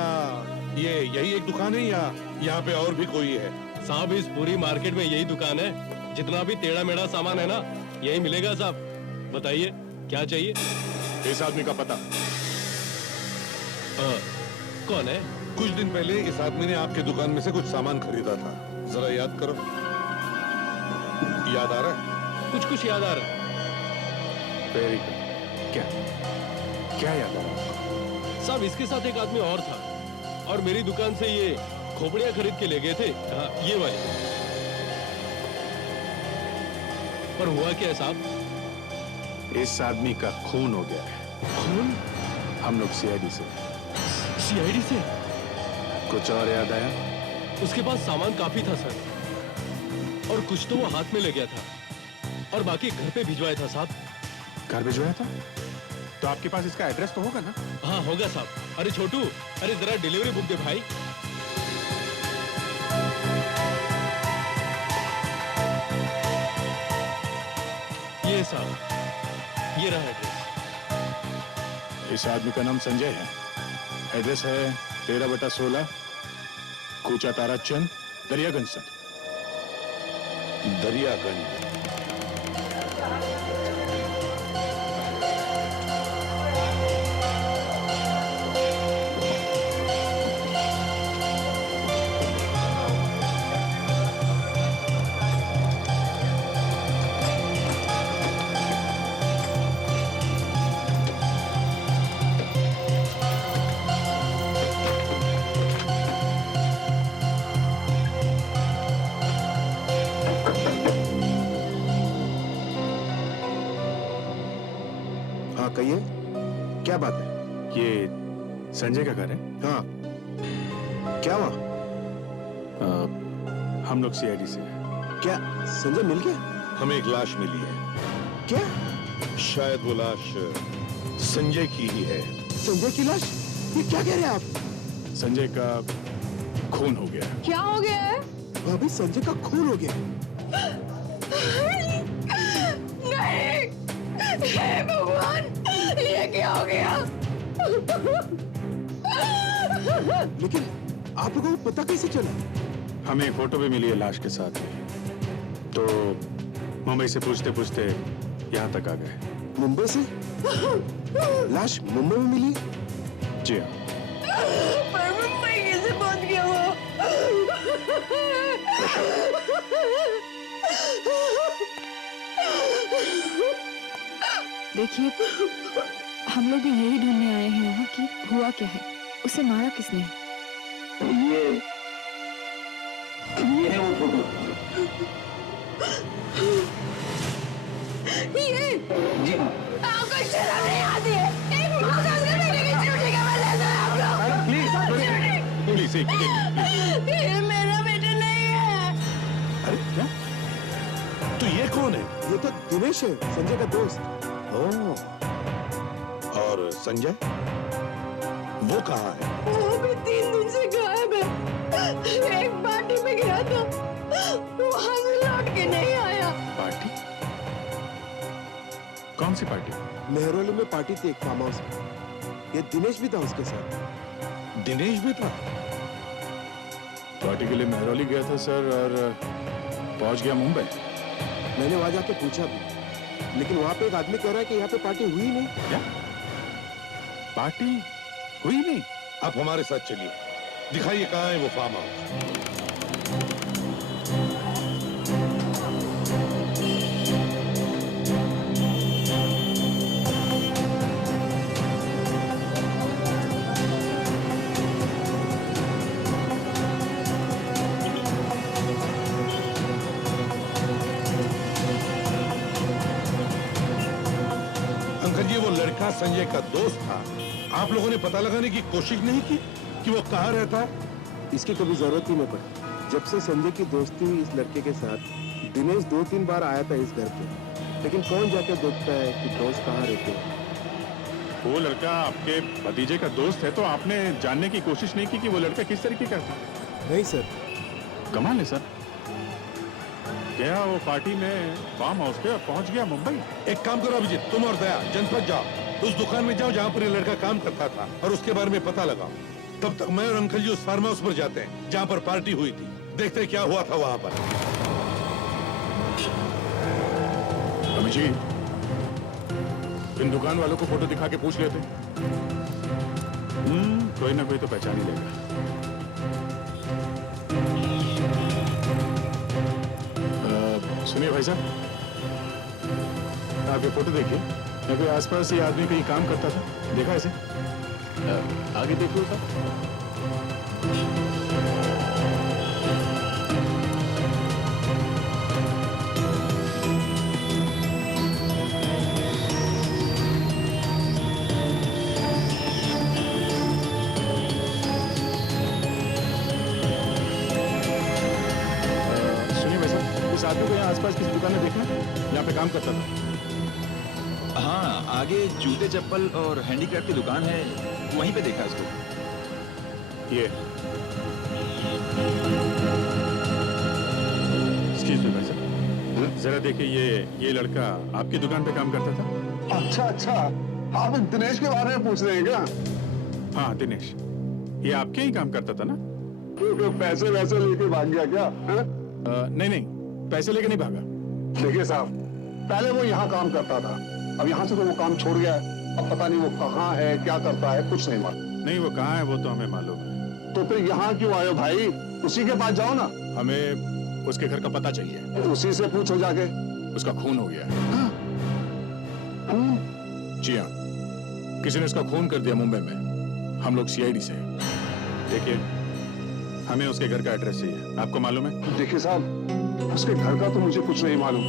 ये यही एक दुकान है या यहाँ पे और भी कोई है? साहब, इस पूरी मार्केट में यही दुकान है। जितना भी टेढ़ा मेढ़ा सामान है ना, यही मिलेगा साहब। बताइए क्या चाहिए? इस आदमी का पता? कौन है? कुछ दिन पहले इस आदमी ने आपके दुकान में से कुछ सामान खरीदा था, जरा याद करो। याद आ रहा है? कुछ याद आ रहा है। Very good. क्या याद आ रहा है? साहब, इसके साथ एक आदमी और था और मेरी दुकान से ये खोपड़ियां खरीद के ले गए थे। हाँ, ये वाले। पर हुआ क्या है साहब? इस आदमी का खून हो गया है। खून? हम लोग सीआईडी से। सीआईडी से? कुछ और याद आया? उसके पास सामान काफी था सर, और कुछ तो वो हाथ में ले गया था और बाकी घर पे भिजवाया था साहब। घर भिजवाया था? तो आपके पास इसका एड्रेस तो होगा ना? हाँ, होगा साहब। अरे छोटू, अरे जरा डिलीवरी बुक दे भाई। ये साहब, ये रहा एड्रेस। इस आदमी का नाम संजय है। एड्रेस है 13/16 कूचा तारा चंद, दरियागंज सर। दरियागंज। हाँ कहिए, क्या बात है? ये संजय का घर है? हाँ। क्या हुआ? हम लोग सीआईडी से। क्या संजय मिल गया? हमें एक लाश मिली है। क्या? शायद वो लाश संजय की ही है। संजय की लाश? ये क्या कह रहे हैं आप? संजय का खून हो गया। क्या हो गया है? भाभी, संजय का खून हो गया। नहीं, हे भगवान, ये क्या हो गया? लेकिन आप लोगों को पता कैसे चला? हमें फोटो भी मिली है लाश के साथ, तो मुंबई से पूछते पूछते यहाँ तक आ गए। मुंबई से? लाश मुंबई में मिली? जी हाँ। पर मुंबई कैसे पहुंच गया वो? देखिए, हम लोग भी यही ढूंढने आए हैं यहाँ कि हुआ क्या है, उसे मारा किसने? ये है वो फोटो। ये? जी हाँ। आपको शर्म नहीं आती है? एक माँ का मेरे की ड्यूटी का मैं लेता है आप लोग। प्लीज ये मेरा बेटा नहीं है। अरे क्या? तो ये कौन है? ये तो दिनेश है, संजय का दोस्त। ओह, और संजय? वो कहाँ है? वो भी 3 दिन से गायब है। एक पार्टी में गया था, वहां से लौट के नहीं आया। पार्टी? कौन सी पार्टी? मेहरौली में पार्टी थी एक फार्म हाउस में। ये दिनेश भी था उसके साथ। दिनेश भी था? पार्टी के लिए मेहरौली गया था सर, और पहुंच गया मुंबई। मैंने वहां जाके पूछा भी, लेकिन वहां पे एक आदमी कह रहा है कि यहाँ पे पार्टी हुई नहीं। क्या? पार्टी हुई नहीं? आप हमारे साथ चलिए, दिखाइए कहाँ है वो फार्म हाउस। अंकल जी, वो लड़का संजय का दोस्त था। आप लोगों ने पता लगाने की कोशिश नहीं की कि वो कहाँ रहता है? इसकी कभी जरूरत ही नहीं पड़ी। जब से संजय की दोस्ती हुई इस लड़के के साथ, दिनेश 2-3 बार आया था इस घर पे, लेकिन कौन जाकर देखता है कि दोस्त कहाँ रहते हैं। वो लड़का आपके भतीजे का दोस्त है, तो आपने जानने की कोशिश नहीं की कि वो लड़का किस तरीके का था? नहीं सर। कमाल है सर, गया वो पार्टी में फार्म हाउस पे और पहुंच गया मुंबई। एक काम करो अभिजीत, तुम और दया जनपद जाओ, उस दुकान में जाओ जहाँ पर ये लड़का काम करता था और उसके बारे में पता लगाओ। तब तक मैं और अंकल जी उस फार्म हाउस पर जाते हैं जहाँ पर पार्टी हुई थी, देखते हैं क्या हुआ था वहाँ पर। अभिजीत, इन दुकान वालों को फोटो दिखा के पूछ लेते। कोई ना कोई तो पहचान ही लेगा। सुनिए भाई साहब, आप ये फोटो देखिए, क्या कोई आसपास ये आदमी कहीं काम करता था? देखा इसे? आगे देखिए साहब। इस आदमी को यहाँ आसपास किसी दुकान में देखना, यहाँ पे काम करता था। हाँ, आगे जूते चप्पल और हैंडीक्राफ्ट की दुकान है, वहीं पे देखा इसको। ये एक्सक्यूज मी भाई साहब, जरा देखिए, ये लड़का आपकी दुकान पे काम करता था? अच्छा, आप दिनेश के बारे में पूछ रहे हैं क्या? हाँ दिनेश, ये आपके ही काम करता था ना? तो पैसे वैसे लेके भाग गया क्या? नहीं, पैसे लेके नहीं भागा। देखिए साहब, पहले वो यहाँ काम करता था, अब यहाँ से तो वो काम छोड़ गया है। अब पता नहीं वो कहाँ है, क्या करता है, कुछ नहीं मालूम। नहीं, वो कहाँ है वो तो हमें मालूम है। तो फिर यहाँ क्यों आए हो भाई? उसी के पास जाओ ना। हमें उसके घर का पता चाहिए। उसी से पूछो जाके। उसका खून हो गया। खून? जी हाँ, किसी ने उसका खून कर दिया मुंबई में। हम लोग CID से। देखिए, हमें उसके घर का एड्रेस चाहिए। आपको मालूम है? देखिए साहब, उसके घर का तो मुझे कुछ नहीं मालूम।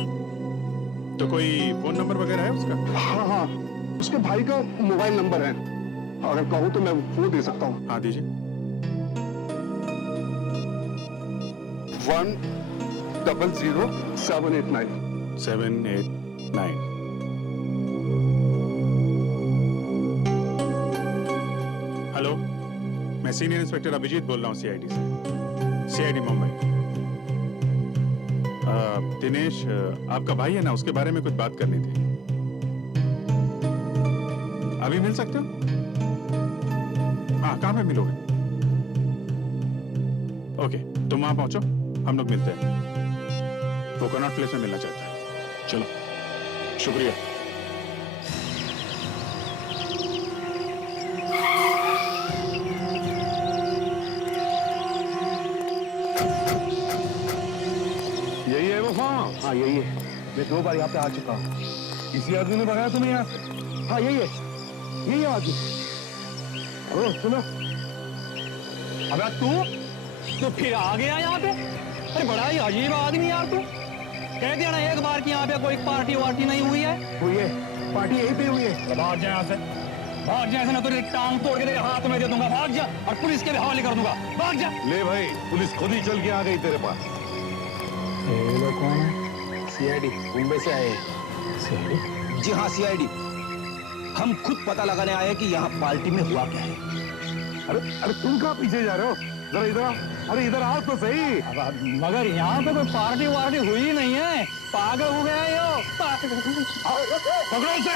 तो कोई फोन नंबर वगैरह है उसका? हाँ, उसके भाई का मोबाइल नंबर है, अगर कहूँ तो मैं वो दे सकता हूँ। हाँ दीजिए। 1000789 789। हेलो, मैं सीनियर इंस्पेक्टर अभिजीत बोल रहा हूँ CID से, CID मुंबई। दिनेश आपका भाई है ना, उसके बारे में कुछ बात करनी थी। अभी मिल सकते हो? हाँ, कहाँ पे मिलोगे? ओके, तुम वहां पहुंचो, हम लोग मिलते हैं। वो कनॉट प्लेस में मिलना चाहता है। चलो, शुक्रिया। यही है वो फार्म? हाँ यही है, मैं 2 बार यहाँ पे आ चुका हूँ। किसी आदमी ने बनाया तुम्हें यहाँ से? हाँ यही है आदमी। ओ सुनो, अबे तू फिर आ गया यहाँ पे? अरे बड़ा ही अजीब आदमी यार तू। कह दिया ना एक बार कि यहाँ पे कोई पार्टी वार्टी नहीं हुई है। हुई है, पार्टी यहीं पे हुई है। भाग जा यहाँ से, भाग जा, ऐसे ना तो टांग तोड़ के तेरे हाथ में दे दूंगा। भाग जा और पुलिस के भी हवाले कर दूंगा। भाग जा। ले भाई, पुलिस खुद ही चल के आ गई तेरे पास। ये लोग कौन है? CID मुंबई से आए। CID? जी हाँ CID। हम खुद पता लगाने आए हैं कि यहाँ पार्टी में हुआ क्या है। अरे तुम कहाँ पीछे जा रहे हो? जरा इधर आओ। अरे इधर आओ तो सही। मगर यहाँ पे कोई पार्टी वार्टी हुई नहीं है। पागल हो गया यो। पकड़ो उसे।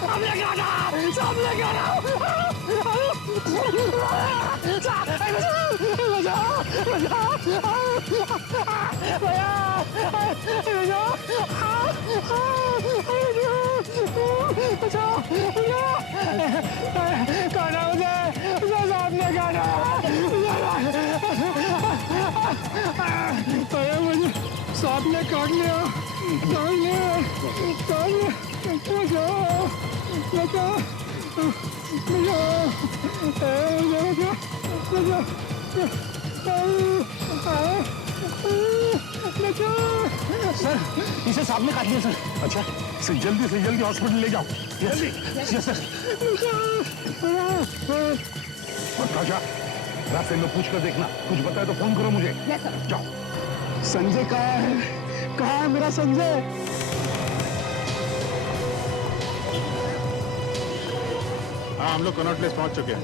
सामने गाना, सामने गाना। गाना मुझे सामने गाना, मुझे सांप ने काट लिया, काट लिया, काट लिया। बचाओ, बचाओ, बचाओ, सर इसे सांप ने काट लिया सर। अच्छा, इसे जल्दी से जल्दी हॉस्पिटल ले जाओ। जल्दी। Yes sir. और काजा, रास्ते में पूछ कर देखना, कुछ बताए तो फोन करो मुझे। Yes sir. जाओ। संजय कहाँ है? कहाँ है मेरा संजय? हाँ, हम लोग कनॉट प्लेस पहुंच चुके हैं।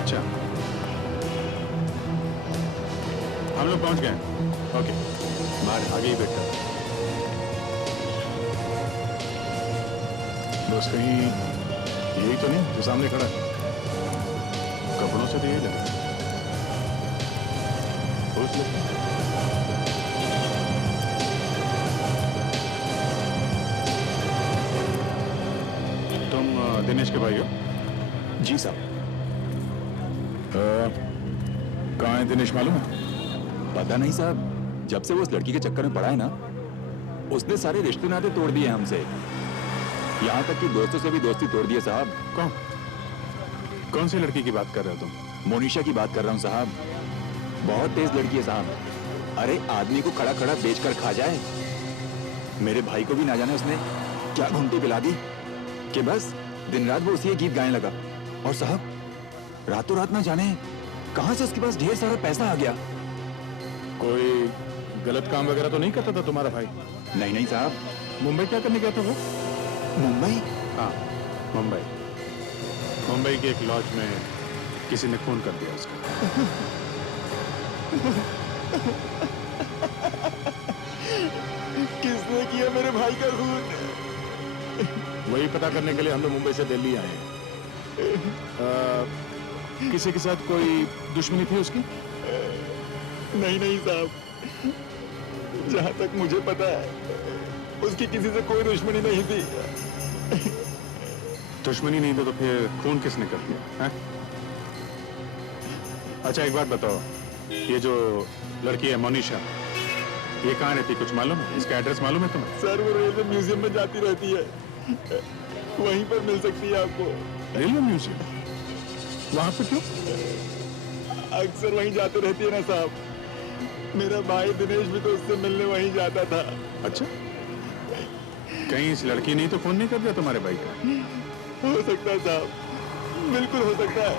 अच्छा, हम लोग पहुंच गए। ओके, बाहर आगे ही बैठा। दोस्त कहीं यही तो नहीं जो सामने खड़ा है? कपड़ों से तो यही लगा। पूछ लो। तुम दिनेश के भाई हो? जी साहब। कहाँ है दिनेश मालूम है? पता नहीं साहब, जब से वो उस लड़की के चक्कर में पड़ा है ना, उसने सारे रिश्ते नाते तोड़ दिए हमसे, यहाँ तक कि दोस्तों से भी दोस्ती तोड़ दी है साहब। कौन सी लड़की की बात कर रहे हो तुम? मोनिशा की बात कर रहा हूँ साहब। बहुत तेज लड़की है साहब। अरे आदमी को खड़ा खड़ा बेचकर खा जाए। मेरे भाई को भी ना जाने उसने क्या घुंटी पिला दी कि बस दिन रात वो उसी ये गीत गाने लगा। और साहब रातों रात ना जाने कहां से उसके पास ढेर सारा पैसा आ गया। कोई गलत काम वगैरह तो नहीं करता था तुम्हारा भाई? नहीं नहीं साहब। मुंबई क्या करने गया था वो? मुंबई? हाँ, मुंबई। मुंबई के एक लॉज में किसी ने खून कर दिया उसका। किसने किया मेरे भाई का खून? वही पता करने के लिए हम लोग मुंबई से दिल्ली आए हैं। किसी के साथ कोई दुश्मनी थी उसकी? नहीं नहीं साहब, जहां तक मुझे पता है उसकी किसी से कोई दुश्मनी नहीं थी। दुश्मनी नहीं थी तो फिर खून किसने कर दिया है? अच्छा एक बात बताओ, ये जो लड़की है मोनिशा, ये कहाँ रहती, कुछ मालूम है? इसका एड्रेस मालूम है तुम्हें? सर वो रेलवे म्यूजियम में जाती रहती है, वहीं पर मिल सकती है आपको। Railway museum? वहां पे क्यों? अक्सर वहीं जाते रहती है ना साहब। मेरा भाई दिनेश भी तो उससे मिलने वहीं जाता था। अच्छा, कहीं इस लड़की ने तो फोन नहीं कर दिया तुम्हारे भाई का? हो सकता है साहब, बिल्कुल हो सकता है।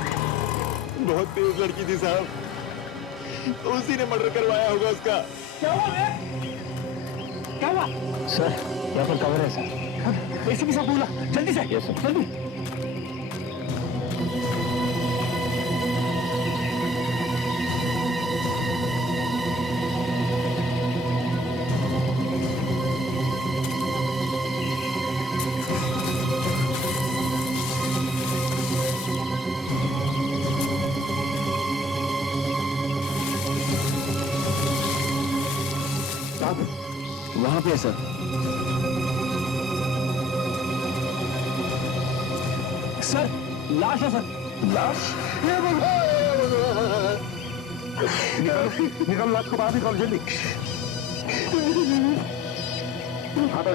बहुत तेज लड़की थी साहब, उसी ने मर्डर करवाया होगा उसका। क्या हुआ? सर यहाँ पर कवर है सर। वैसे भी सब बोला, जल्दी से। यस सर, जल्दी। वहां पे है सर। सर लाश है सर। लाश? निकल लाश को बाहर निकाल जल्दी। हाँ तो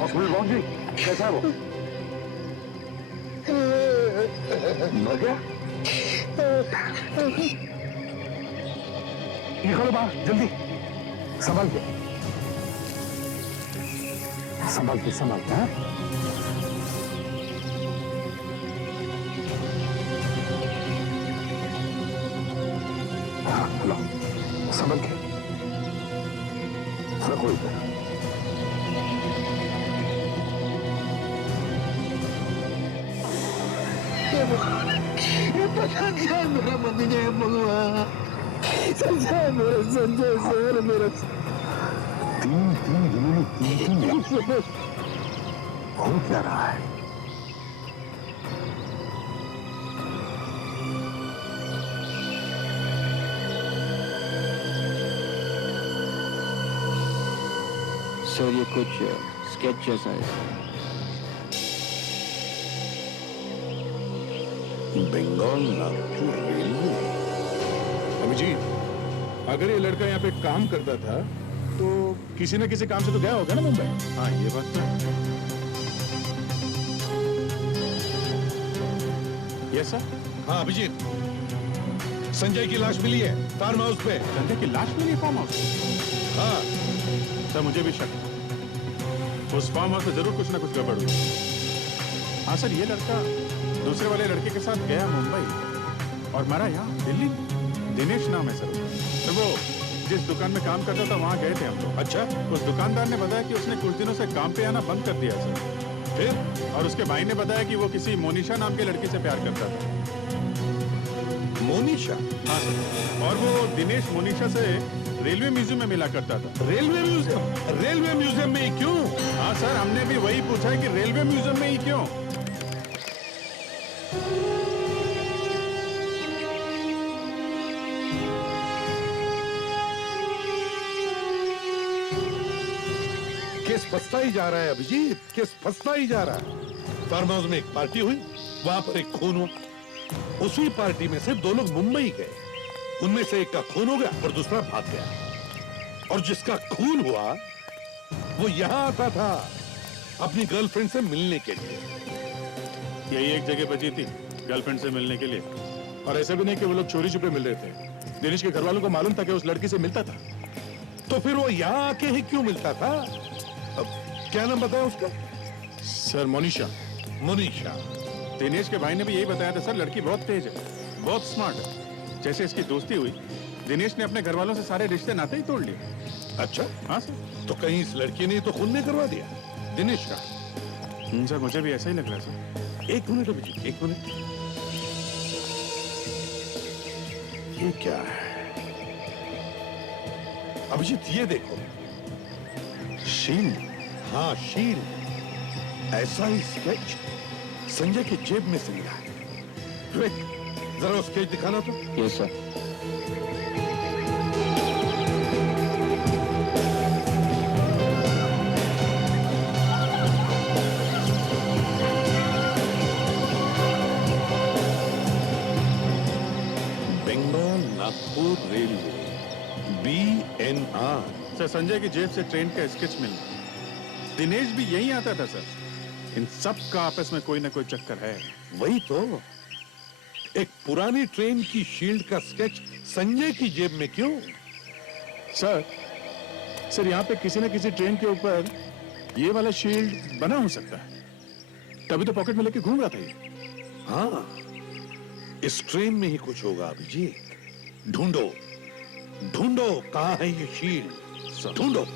हॉस्पिटल पहुंच गई? कैसा है वो? मर गया? निकलो बाहर जल्दी, संभल के, संभल के, संभल के। हाँ हाँ, लो संभल के रखो इधर। ये पता क्या मेरा मम्मी ने मंगवा। संजय मेरे संजय सर मेरे तीन दिनों में तीन लाख हो क्या रहा है? सर ये कुछ स्केच जैसा है। बंगाल नागपुर रेलवे। अभिजीत, अगर ये लड़का यहाँ पे काम करता था तो किसी न किसी काम से तो गया होगा ना मुंबई। हाँ ये बात तो है। Yes sir. हाँ अभिजीत, संजय की लाश मिली है फार्म हाउस पे। संजय की लाश मिली फार्म हाउस? हाँ सर मुझे भी शक है। उस फार्म हाउस में जरूर कुछ ना कुछ गड़बड़ हुई। हाँ सर, ये लड़का दूसरे वाले लड़के के साथ गया मुंबई और मरा यहाँ दिल्ली। दिनेश नाम है सर। तो वो जिस दुकान में काम करता था वहाँ गए थे हम लोग। अच्छा। उस दुकानदार ने बताया कि उसने कुछ दिनों से काम पे आना बंद कर दिया सर। फिर और उसके भाई ने बताया कि वो किसी मोनिशा नाम के लड़की से प्यार करता था। मोनिशा? हाँ सर। और वो दिनेश मोनिशा से रेलवे म्यूजियम में मिला करता था। Railway museum? रेलवे म्यूजियम में ही क्यों? हाँ सर, हमने भी वही पूछा है कि रेलवे म्यूजियम में ही क्यों। केस फंसता ही जा रहा है अभिजीत, केस फंसता ही जा रहा है। फार्म हाउस में एक पार्टी हुई, वहां पर एक खून हुआ। उसी पार्टी में से दो लोग मुंबई गए, उनमें से एक का खून हो गया और दूसरा भाग गया। और जिसका खून हुआ वो यहां आता था अपनी गर्लफ्रेंड से मिलने के लिए। यही एक जगह बची थी गर्लफ्रेंड से मिलने के लिए। और ऐसा भी नहीं कि वो लोग चोरी छुपे मिल रहे थे। दिनेश के घर वालों को मालूम था कि उस लड़की से मिलता था। तो फिर वो यहाँ आके ही क्यों मिलता था? अब क्या नाम बताया उसका? सर मोनिशा। मोनिशा। दिनेश के भाई ने भी यही बताया था सर। लड़की बहुत तेज है, बहुत स्मार्ट है। जैसे इसकी दोस्ती हुई, दिनेश ने अपने घर वालों से सारे रिश्ते नाते ही तोड़ लिए। अच्छा। हाँ सर। तो कहीं इस लड़की ने तो खून नहीं करवा दिया दिनेश का? सर मुझे भी ऐसा ही लग रहा है सर। एक मिनट अभिजीत, एक मिनट। ये क्या है अभिजीत? ये देखो, शील्ड। हाँ शील्ड। ऐसा ही स्केच संजय की जेब में से मिला है। विवेक, जरा वो स्केच दिखाना तो। Yes sir. Bengal Nagpur railway, BNR। Sir Sanjay की जेब से ट्रेन का स्केच मिला। दिनेश भी यही आता था सर। इन सब का आपस में कोई ना कोई चक्कर है। वही तो, एक पुरानी ट्रेन की शील्ड का स्केच संजय की जेब में क्यों? सर यहाँ पे किसी न किसी ट्रेन के ऊपर ये वाला शील्ड बना हो सकता है। तभी तो पॉकेट में लेके घूम रहा था ये। हाँ, इस ट्रेन में ही कुछ होगा अभिजीत। ढूंढो ढूंढो, कहाँ है ये शील्ड? ढूंढो।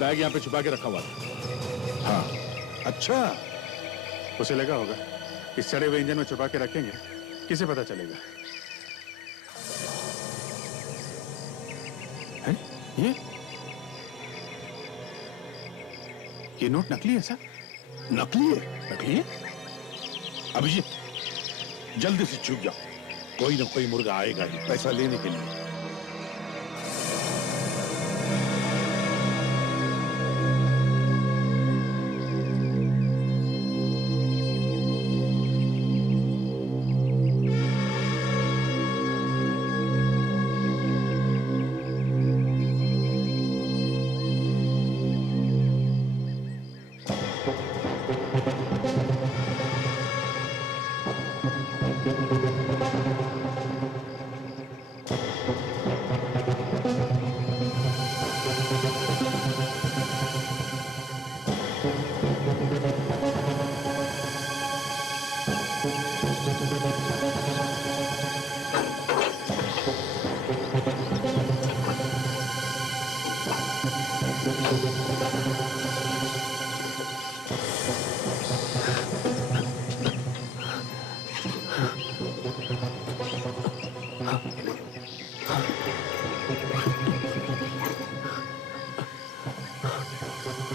बैग यहाँ पे छुपा के रखा हुआ था। हाँ, अच्छा। उसे लगा होगा इस सड़े हुए इंजन में छुपा के रखेंगे, किसे पता चलेगा। है? ये नोट नकली है सर? नकली है? नकली है? अभिजीत, जल्दी से छुप जाओ, कोई ना कोई मुर्गा आएगा ही पैसा लेने के लिए।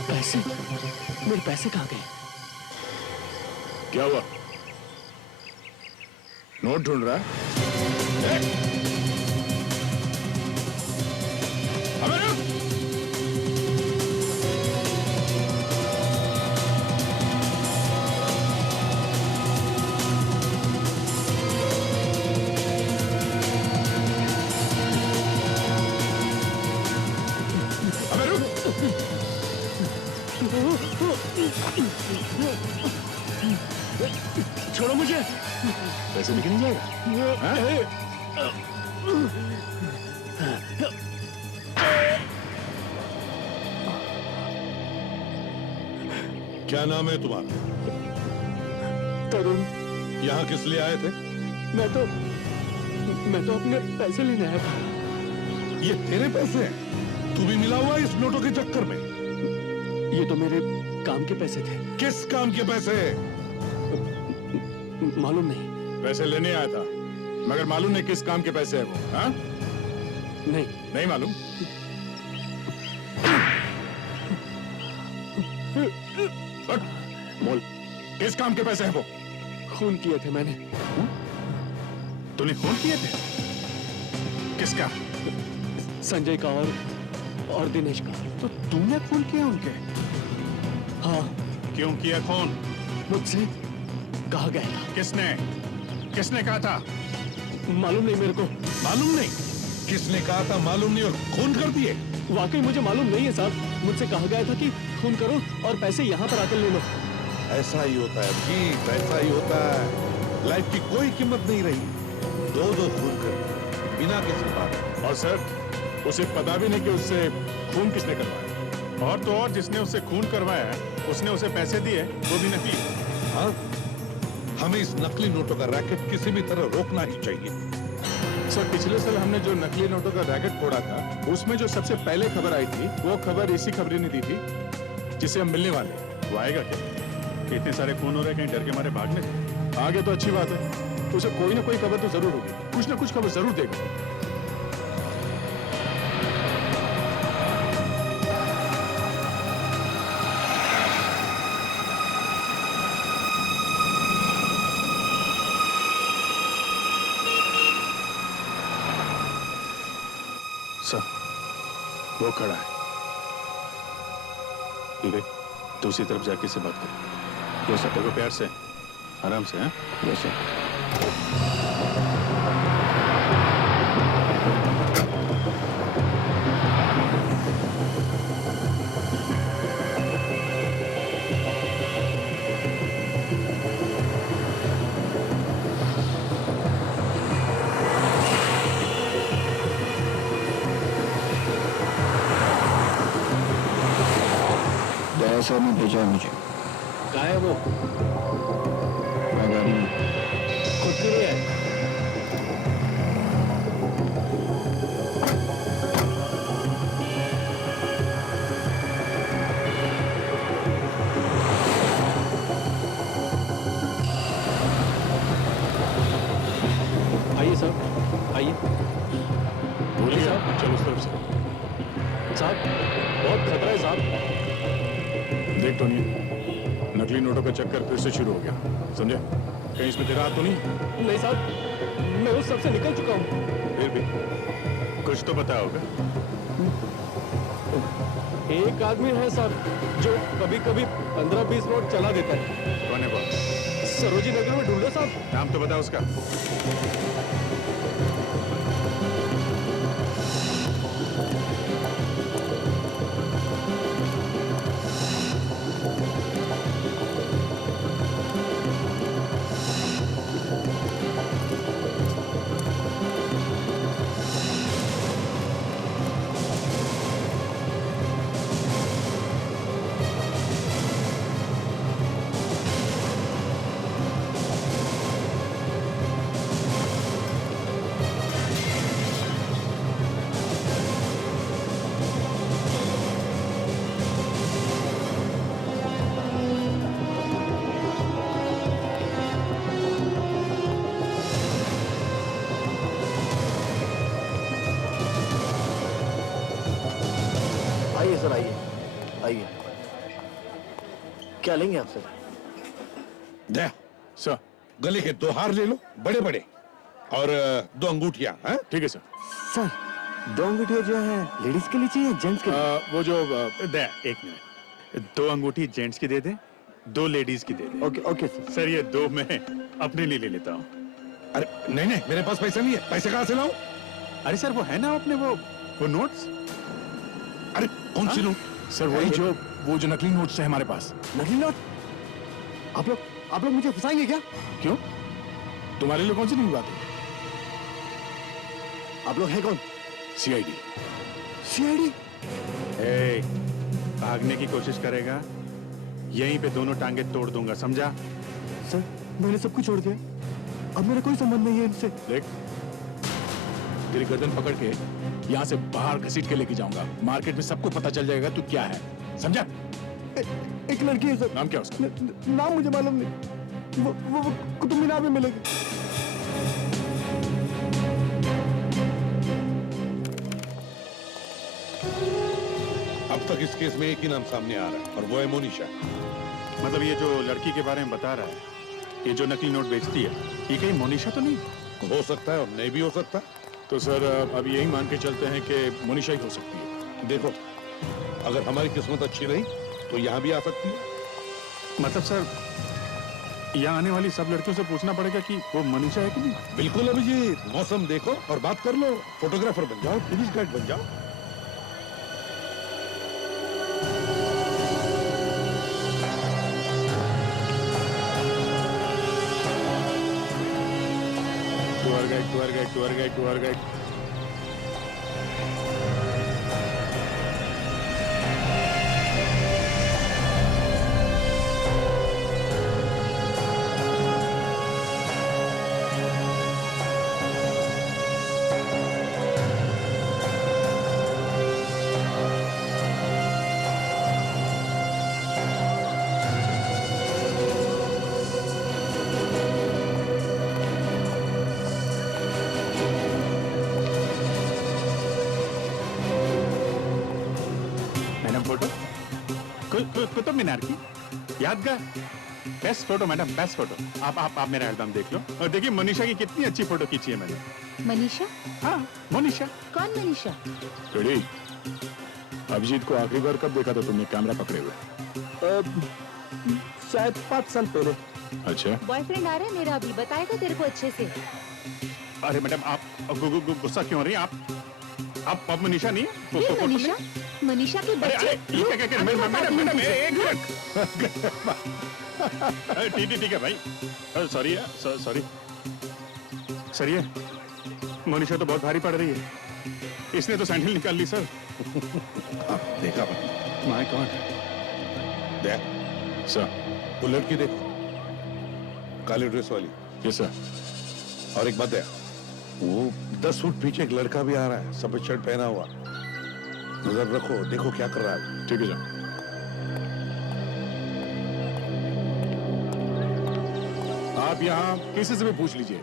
पैसे? मेरे पैसे कहाँ गए? क्या हुआ? नोट ढूंढ रहा है? अबे रुक! अबे रुक! छोड़ो मुझे। पैसे निकल नहीं जाएगा? क्या नाम है तुम्हारा? तरुण। यहाँ किस लिए आए थे? मैं तो अपने पैसे लेने आया था। ये तेरे पैसे हैं? तू भी मिला हुआ इस नोटों के चक्कर में? ये तो मेरे काम के पैसे थे। किस काम के पैसे? मालूम नहीं। पैसे लेने आया था, मगर मालूम नहीं किस काम के पैसे है वो? हाँ? नहीं मालूम? बोल, किस काम के पैसे हैं वो? खून किए थे मैंने। तूने खून किए थे? किसका? संजय का और दिनेश का। तो तूने खून किया उनके? हाँ। क्यों किया खून? मुझसे कहा गया था। किसने कहा था? मालूम नहीं मेरे को। मालूम नहीं? किसने कहा था मालूम नहीं और खून कर दिए? वाकई मुझे मालूम नहीं है साहब। मुझसे कहा गया था कि खून करो और पैसे यहाँ पर आकर ले लो। ऐसा ही होता है अजीब, ऐसा ही होता है। लाइफ की कोई कीमत नहीं रही। दो खून कर बिना किसी बात। और सर, उसे पता भी नहीं कि उससे खून किसने करवाया। और तो और जिसने उससे खून करवाया है उसने उसे पैसे दिए, वो भी नकली। हाँ, हमें इस नकली नोटों का रैकेट किसी भी तरह रोकना ही चाहिए। सर, पिछले साल हमने जो नकली नोटों का रैकेट फोड़ा था, उसमें जो सबसे पहले खबर आई थी, वो खबर इसी खबरी ने दी थी जिसे हम मिलने वाले। वो आएगा क्या? कि इतने सारे खून हो रहे, कहीं डर के मारे भागने? आगे तो अच्छी बात है, उसे कोई ना कोई खबर तो जरूर होगी, कुछ ना कुछ खबर जरूर देगा। वो खड़ा है। विवेक, दूसरी तरफ जाके से बात कर। वो सब देखो, प्यार से, आराम से। हैं? वैसे सर ने भेजा है मुझे। क्या है वो? मैं गाड़ी में। खुद के लिए है? देख टोनी, नकली नोटों का चक्कर फिर से शुरू हो गया, समझे? कहीं इसमें तेरा हाथ तो नहीं? नहीं साहब, मैं उस सबसे निकल चुका हूँ। फिर भी कुछ तो पता होगा। एक आदमी है साहब जो कभी कभी 15-20 नोट चला देता है। कौन है वो? सरोजी नगर में ढूंढो साहब। नाम तो बता उसका। आइए सर, आइए आइए। क्या लेंगे आप सर? दे सर, गले के 2 हार ले लो, बड़े बड़े, और 2 अंगूठियां। हैं? ठीक है सर। सर 2 अंगूठियां जो है लेडीज के लिए चाहिए जेंट्स के लिए? वो जो दे, एक मिनट, 2 अंगूठी जेंट्स की दे दे, 2 लेडीज की दे दे। Okay okay sir. सर ये 2 मैं अपने लिए ले लेता हूँ। अरे नहीं नहीं, मेरे पास पैसा नहीं है, पैसे कहाँ से लाऊं? अरे सर वो है ना अपने वो नोट्स। अरे कौन सी नोट? सर वही जो नकली नोट्स है हमारे पास। नकली नोट? आप लोग मुझे फंसाएंगे क्या? क्यों? तुम्हारे लिए कौन सी नई बात है? आप लोग हैं कौन? सीआईडी। सीआईडी? भागने की कोशिश करेगा, यहीं पे दोनों टांगे तोड़ दूंगा, समझा? सर मैंने सब कुछ छोड़ दिया, अब मेरा कोई संबंध नहीं है इनसे। देख, तेरी गर्दन पकड़ के यहाँ से बाहर घसीट के लेके जाऊंगा। मार्केट में सबको पता चल जाएगा तू क्या है, समझा? एक लड़की है सर। नाम क्या उसका? नाम मुझे मालूम नहीं, वो कुतुब मीनार में मिलेगी। अब तक इस केस में एक ही नाम सामने आ रहा है, और वो है मोनिशा। मतलब ये जो लड़की के बारे में बता रहा है, ये जो नकली नोट बेचती है, ये कहीं मोनिशा तो नहीं? हो सकता है और नहीं भी हो सकता। तो सर अब यही मान के चलते हैं कि मोनिशा ही हो सकती है। देखो, अगर हमारी किस्मत अच्छी रही तो यहाँ भी आ सकती है। मतलब सर यहाँ आने वाली सब लड़कियों से पूछना पड़ेगा कि वो मोनिशा है कि नहीं? बिल्कुल अभिजीत, मौसम देखो और बात कर लो, फोटोग्राफर बन जाओ, टूरिस्ट गाइड बन जाओ। Tour guide. कुतुब मीनार की यादगार best photo madam, best photo. आप मेरा एल्बम देख लो और देखिए मनीषा की कितनी अच्छी फोटो खींची है मैंने। मनीषा? हाँ मनीषा। कौन मनीषा? रेडी? अभिजीत को आखिरी बार कब देखा था तुमने कैमरा पकड़े हुए? शायद 5 साल पहले। अच्छा, बॉयफ्रेंड आ रहा है मेरा अभी, बताएगा तेरे को अच्छे से। अरे मैडम आप गुस्सा क्यों हो रही हैं? आप मनीषा नहीं है? ये मनीषा? मनीषा के बच्चे? मैडम एक मिनट। ठीक है भाई, सॉरी सॉरी। मनीषा तो बहुत भारी पड़ रही है, इसने तो सैंडल निकाल ली सर। देखा माय गॉड। देख सर, वो लड़की देखो, काली ड्रेस वाली। Yes sir. और एक बात है, वो 10 फुट पीछे एक लड़का भी आ रहा है, सफेद शर्ट पहना हुआ। नजर रखो, देखो क्या कर रहा है। ठीक है सर। आप यहाँ किसी से भी पूछ लीजिए,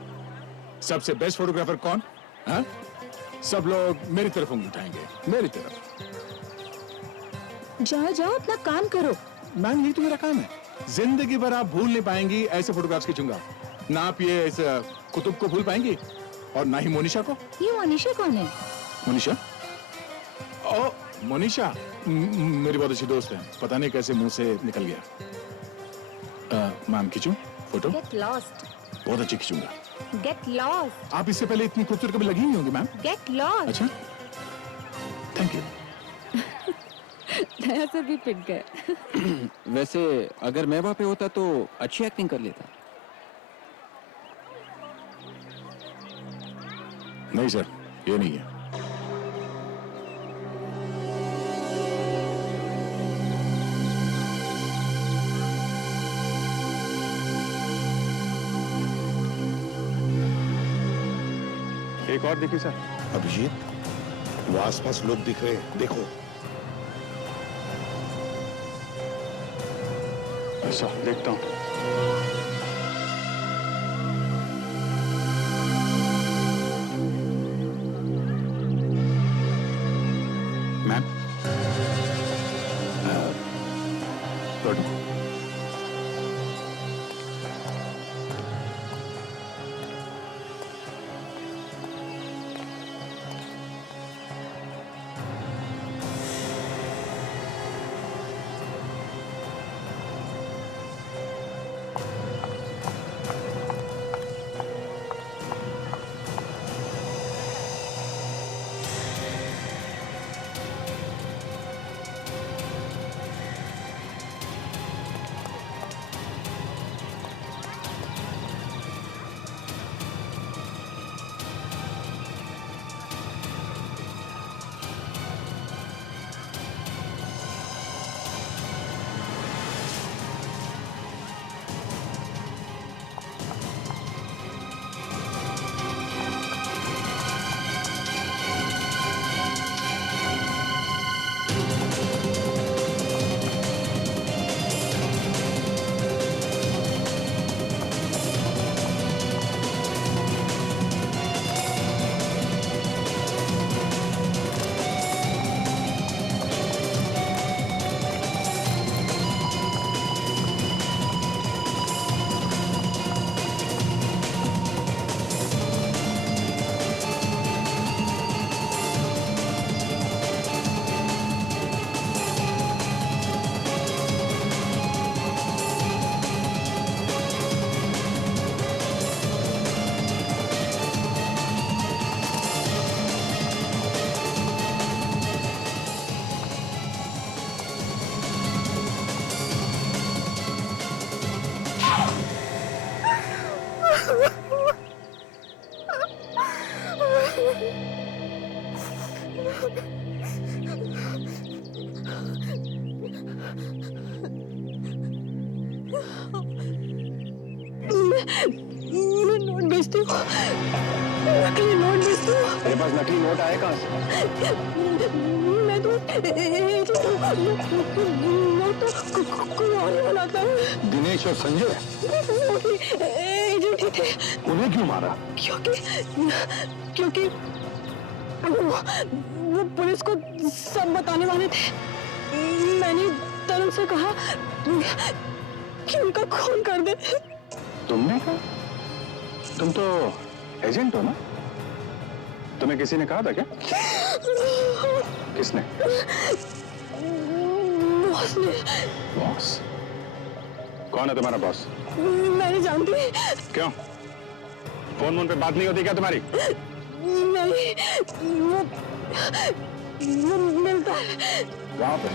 सबसे बेस्ट फोटोग्राफर कौन? हाँ? सब लोग मेरी तरफ उंगली उठाएंगे, मेरी तरफ। जाओ जाओ, अपना काम करो। मैम यही तो मेरा काम है। जिंदगी भर आप भूल नहीं पाएंगी ऐसे फोटोग्राफ्स खींचूंगा। ना आप ये इस कुतुब को भूल पाएंगी और ना ही मोनिशा को। ये मोनिशा कौन है? मोनिशा? ओ मोनिशा मेरी बहुत अच्छी दोस्त है, पता नहीं कैसे मुंह से निकल गया। मैम खींचूं फोटो? Get lost. बहुत अच्छी खींचूंगा। Get lost. आप इससे पहले इतनी खूबसूरत कभी लगी नहीं होंगी मैम। Get lost. अच्छा थैंक यू। नया से भी पिट गए। वैसे अगर मैं वहां पे होता तो अच्छी एक्टिंग कर लेता। नहीं सर, ये नहीं है। एक और देखिए सर। अभिजीत, वो आसपास लोग दिख रहे हैं, देखो। अच्छा देखता हूँ। Ma'am photo. मैं नोट बेचती हूँ, नकली नोट बेचती हूँ। तेरे पास नकली नोट आए कहाँ से? मैं तो नोट तो कोई और ही बनाता है। दिनेश और संजय एजेंट ही थे। उन्हें क्यों मारा? क्योंकि वो पुलिस को सब बताने वाले थे। मैंने तरुण से कहा कि उनका खून कर दे। तुमने कहा? तुम तो एजेंट हो ना? तुम्हें किसी ने कहा था क्या? किसने? बॉस ने। बॉस? कौन है तुम्हारा बॉस? मैं नहीं जानती। क्यों? फोन पे बात नहीं होती क्या तुम्हारी? नहीं, वो मिलता है। वहां पे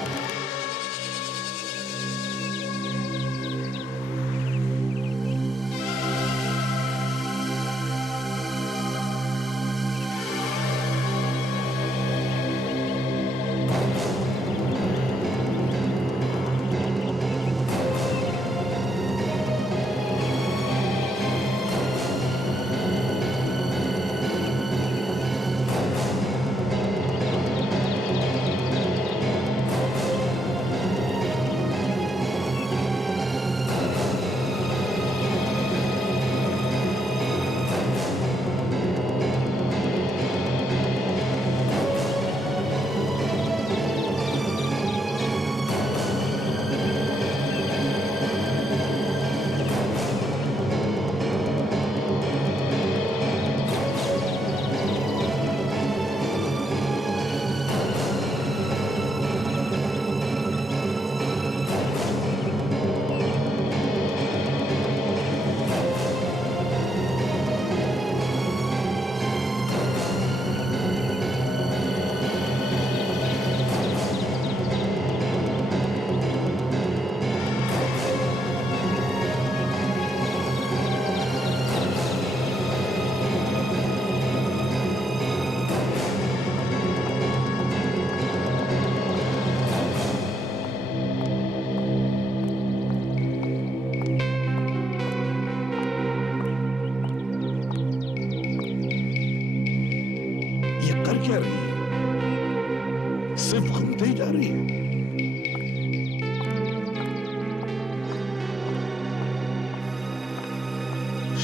आ रही है।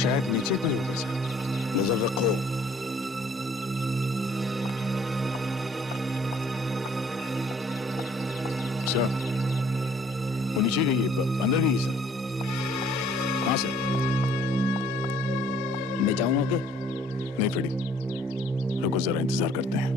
शायद नीचे कोई होगा सर। नजर रखो। सर वो नीचे गई है, अंदर गई है सर। हाँ सर। मैं जाऊंगा के? नहीं फ्रेडी, रुको जरा इंतजार करते हैं।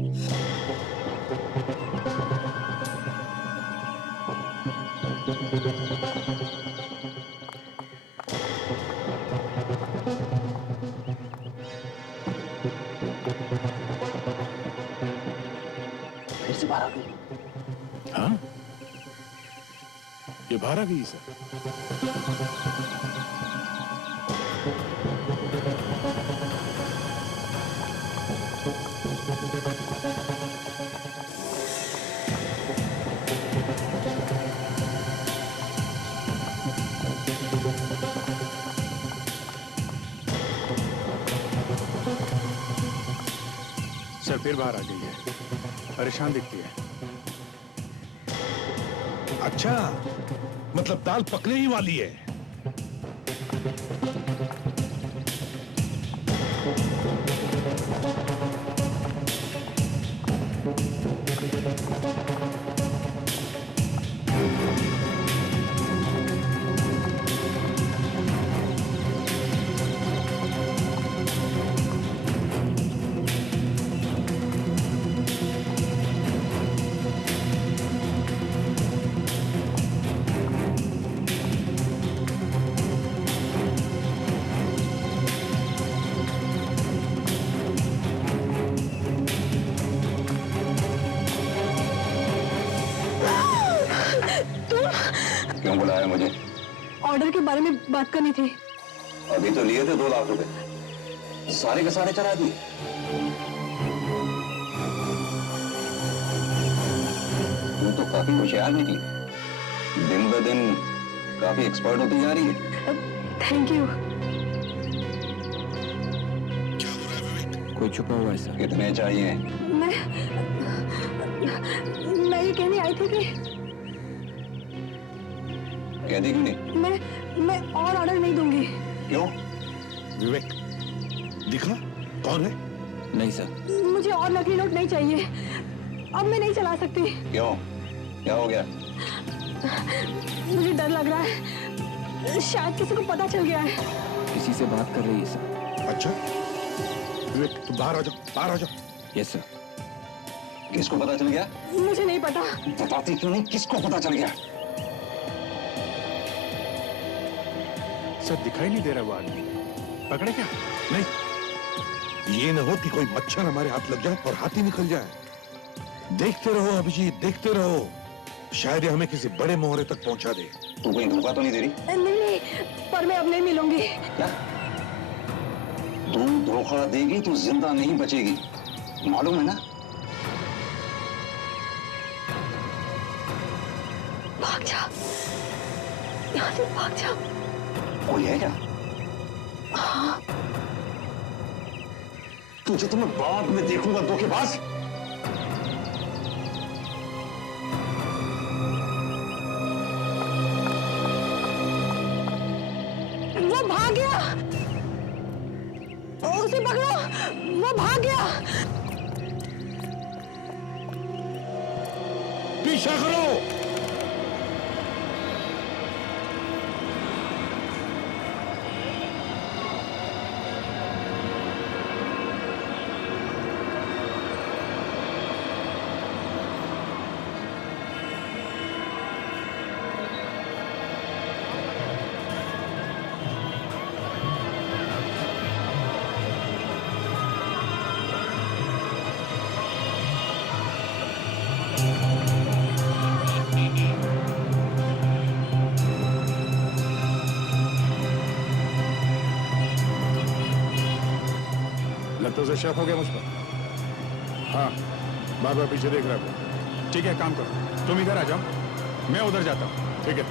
फिर से बाहर आ गई। हाँ, ये बाहर आ गई सर। सर फिर बाहर आ गई है, परेशान दिखती है। अच्छा, मतलब दाल पकने ही वाली है। क्यों बुलाया मुझे? ऑर्डर के बारे में बात करनी थी। अभी तो लिए थे 2 लाख रुपए, सारे के सारे चला दिए। तू तो काफी होशियार निकली, दिन ब दिन काफी एक्सपर्ट होती जा रही है। Thank you. कोई छुपा हुआ है सर? कितने चाहिए? मैं ये कहने आई थी कि कह दी क्यों नहीं? मैं और ऑर्डर नहीं दूंगी। क्यों? विवेक, दिखा कौन है? नहीं सर। मुझे और नकली नोट नहीं चाहिए, अब मैं नहीं चला सकती। क्यों? क्या हो गया? मुझे डर लग रहा है, शायद किसी को पता चल गया है। किसी से बात कर रही है सर। अच्छा विवेक, तुम बाहर आ जाओ, बाहर आ जाओ। Yes sir. किसको पता चल गया? मुझे नहीं पता। बताती क्यों नहीं, किसको पता चल गया? सर दिखाई नहीं दे रहा वो आदमी, पकड़े क्या? नहीं, ये न हो कि कोई मच्छर हमारे हाथ लग जाए और हाथ ही निकल जाए। देखते रहो अभिजीत, देखते रहो, शायद ये हमें किसी बड़े मोहरे तक पहुंचा दे। तू कहीं धोखा तो नहीं दे रही? नहीं, पर मैं अब नहीं मिलूंगी। क्या? तू धोखा देगी तो जिंदा नहीं बचेगी, मालूम है ना? भाग जा, यहाँ से भाग जा। कोई है क्या? हाँ। तुझे तो मैं बाद में देखूंगा, धोखेबाज। वो भाग गया, उसे पकड़ो, वो भाग गया। पीछा करो। लगता है शक हो गया मुझ पर। हाँ, बार बार पीछे देख रहा है। ठीक है, काम करो, तुम इधर आ जाओ, मैं उधर जाता हूँ। ठीक है?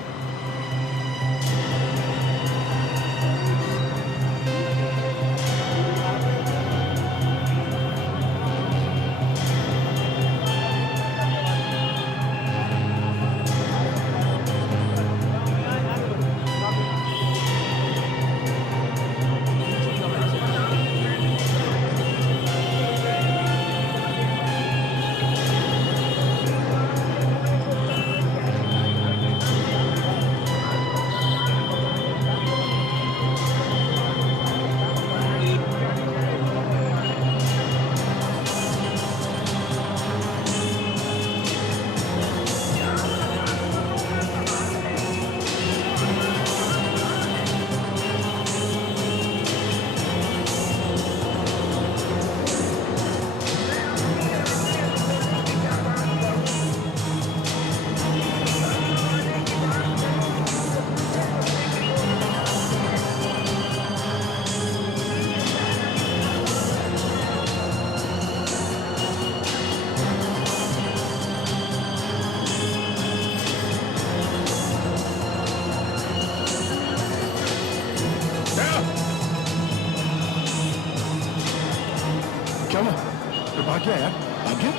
भाग गया यार, भाग गया?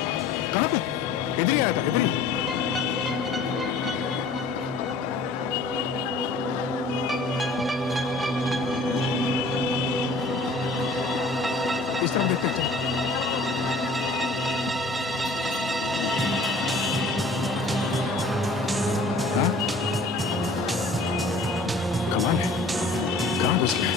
कहाँ पे? इधर ही आया था, इधर ही। इस तरफ देखते हैं। हाँ? कमाल है, कहाँ घुस गया?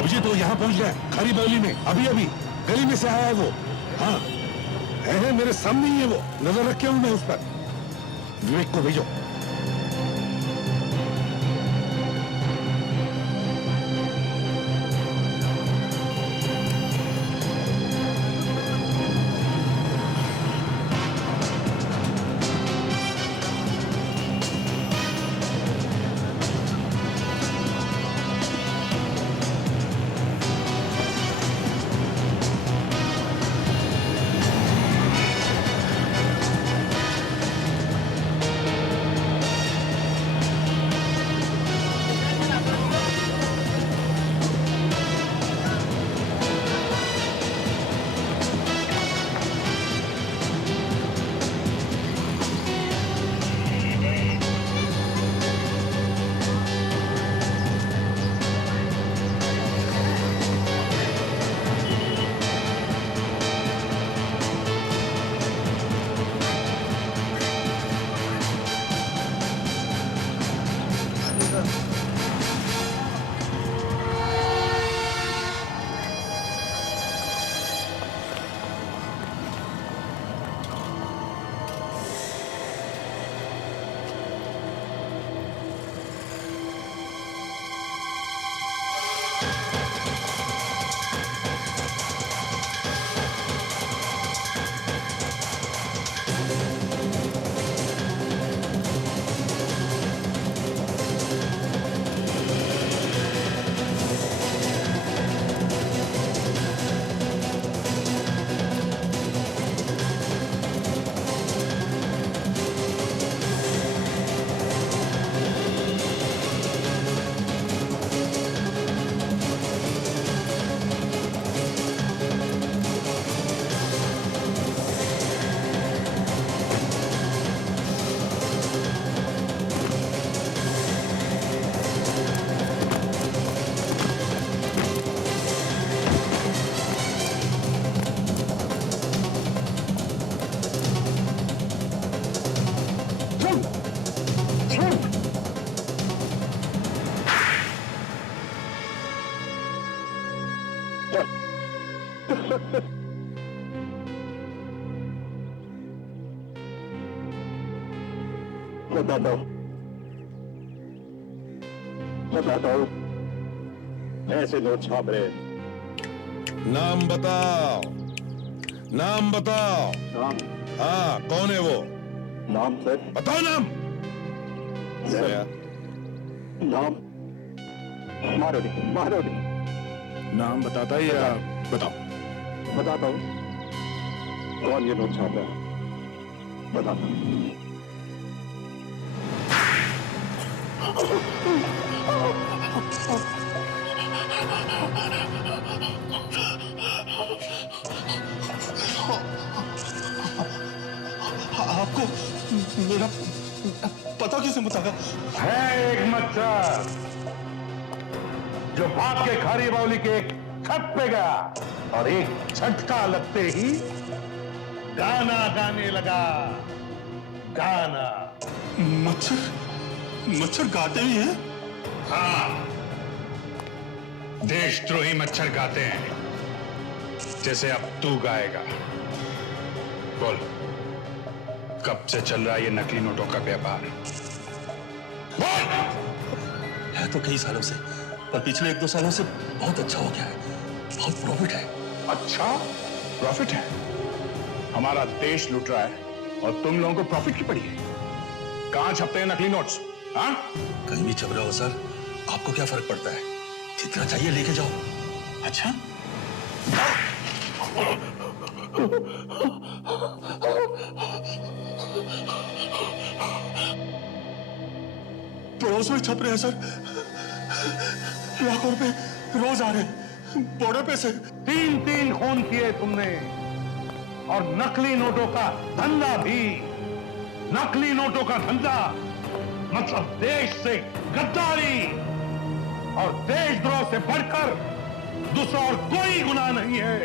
अभिजीत वो यहाँ पहुंच गया खारी बावली में, अभी अभी गली में से आया है वो। हाँ है मेरे सामने ही है वो, नजर रखे हूं मैं उस पर। विवेक को भेजो। बताता हूँ ऐसे नोट छाप रहे। नाम बताओ, नाम बताओ। नाम? हाँ कौन है वो? नाम सर? बताओ नाम। नाम मारोड़ी। नाम बताता ही या बताओ? बताता हूँ। कौन ये नोट छाप रहा है? बताता हूँ। आपको मेरा पता कैसे बताया? है एक मच्छर जो भाग के खारी बावली के एक छत पे गया और एक झटका लगते ही गाना गाने लगा। गाना। मच्छर गाते भी हैं? हाँ, देशद्रोही मच्छर गाते हैं जैसे अब तू गाएगा। बोल, कब से चल रहा है ये नकली नोटों का व्यापार? बोल! है तो कई सालों से, पर पिछले 1-2 सालों से बहुत अच्छा हो गया है। बहुत प्रॉफिट है। अच्छा प्रॉफिट है? हमारा देश लूट रहा है और तुम लोगों को प्रॉफिट की पड़ी है। कहां छपते हैं नकली नोट्स? हाँ, कहीं भी छप रहा हो सर, आपको क्या फर्क पड़ता है? जितना चाहिए लेके जाओ। अच्छा, पड़ोस में छप रहे हैं सर, लाखों रुपए रोज आ रहे हैं बॉर्डर पे से। 3 खून किए तुमने, और नकली नोटों का धंधा भी। नकली नोटों का धंधा मतलब देश से गद्दारी, और देशद्रोह से बढ़कर दूसरा और कोई गुनाह नहीं है।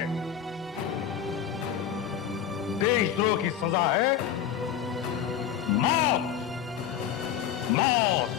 देशद्रोह की सजा है मौत। मौत।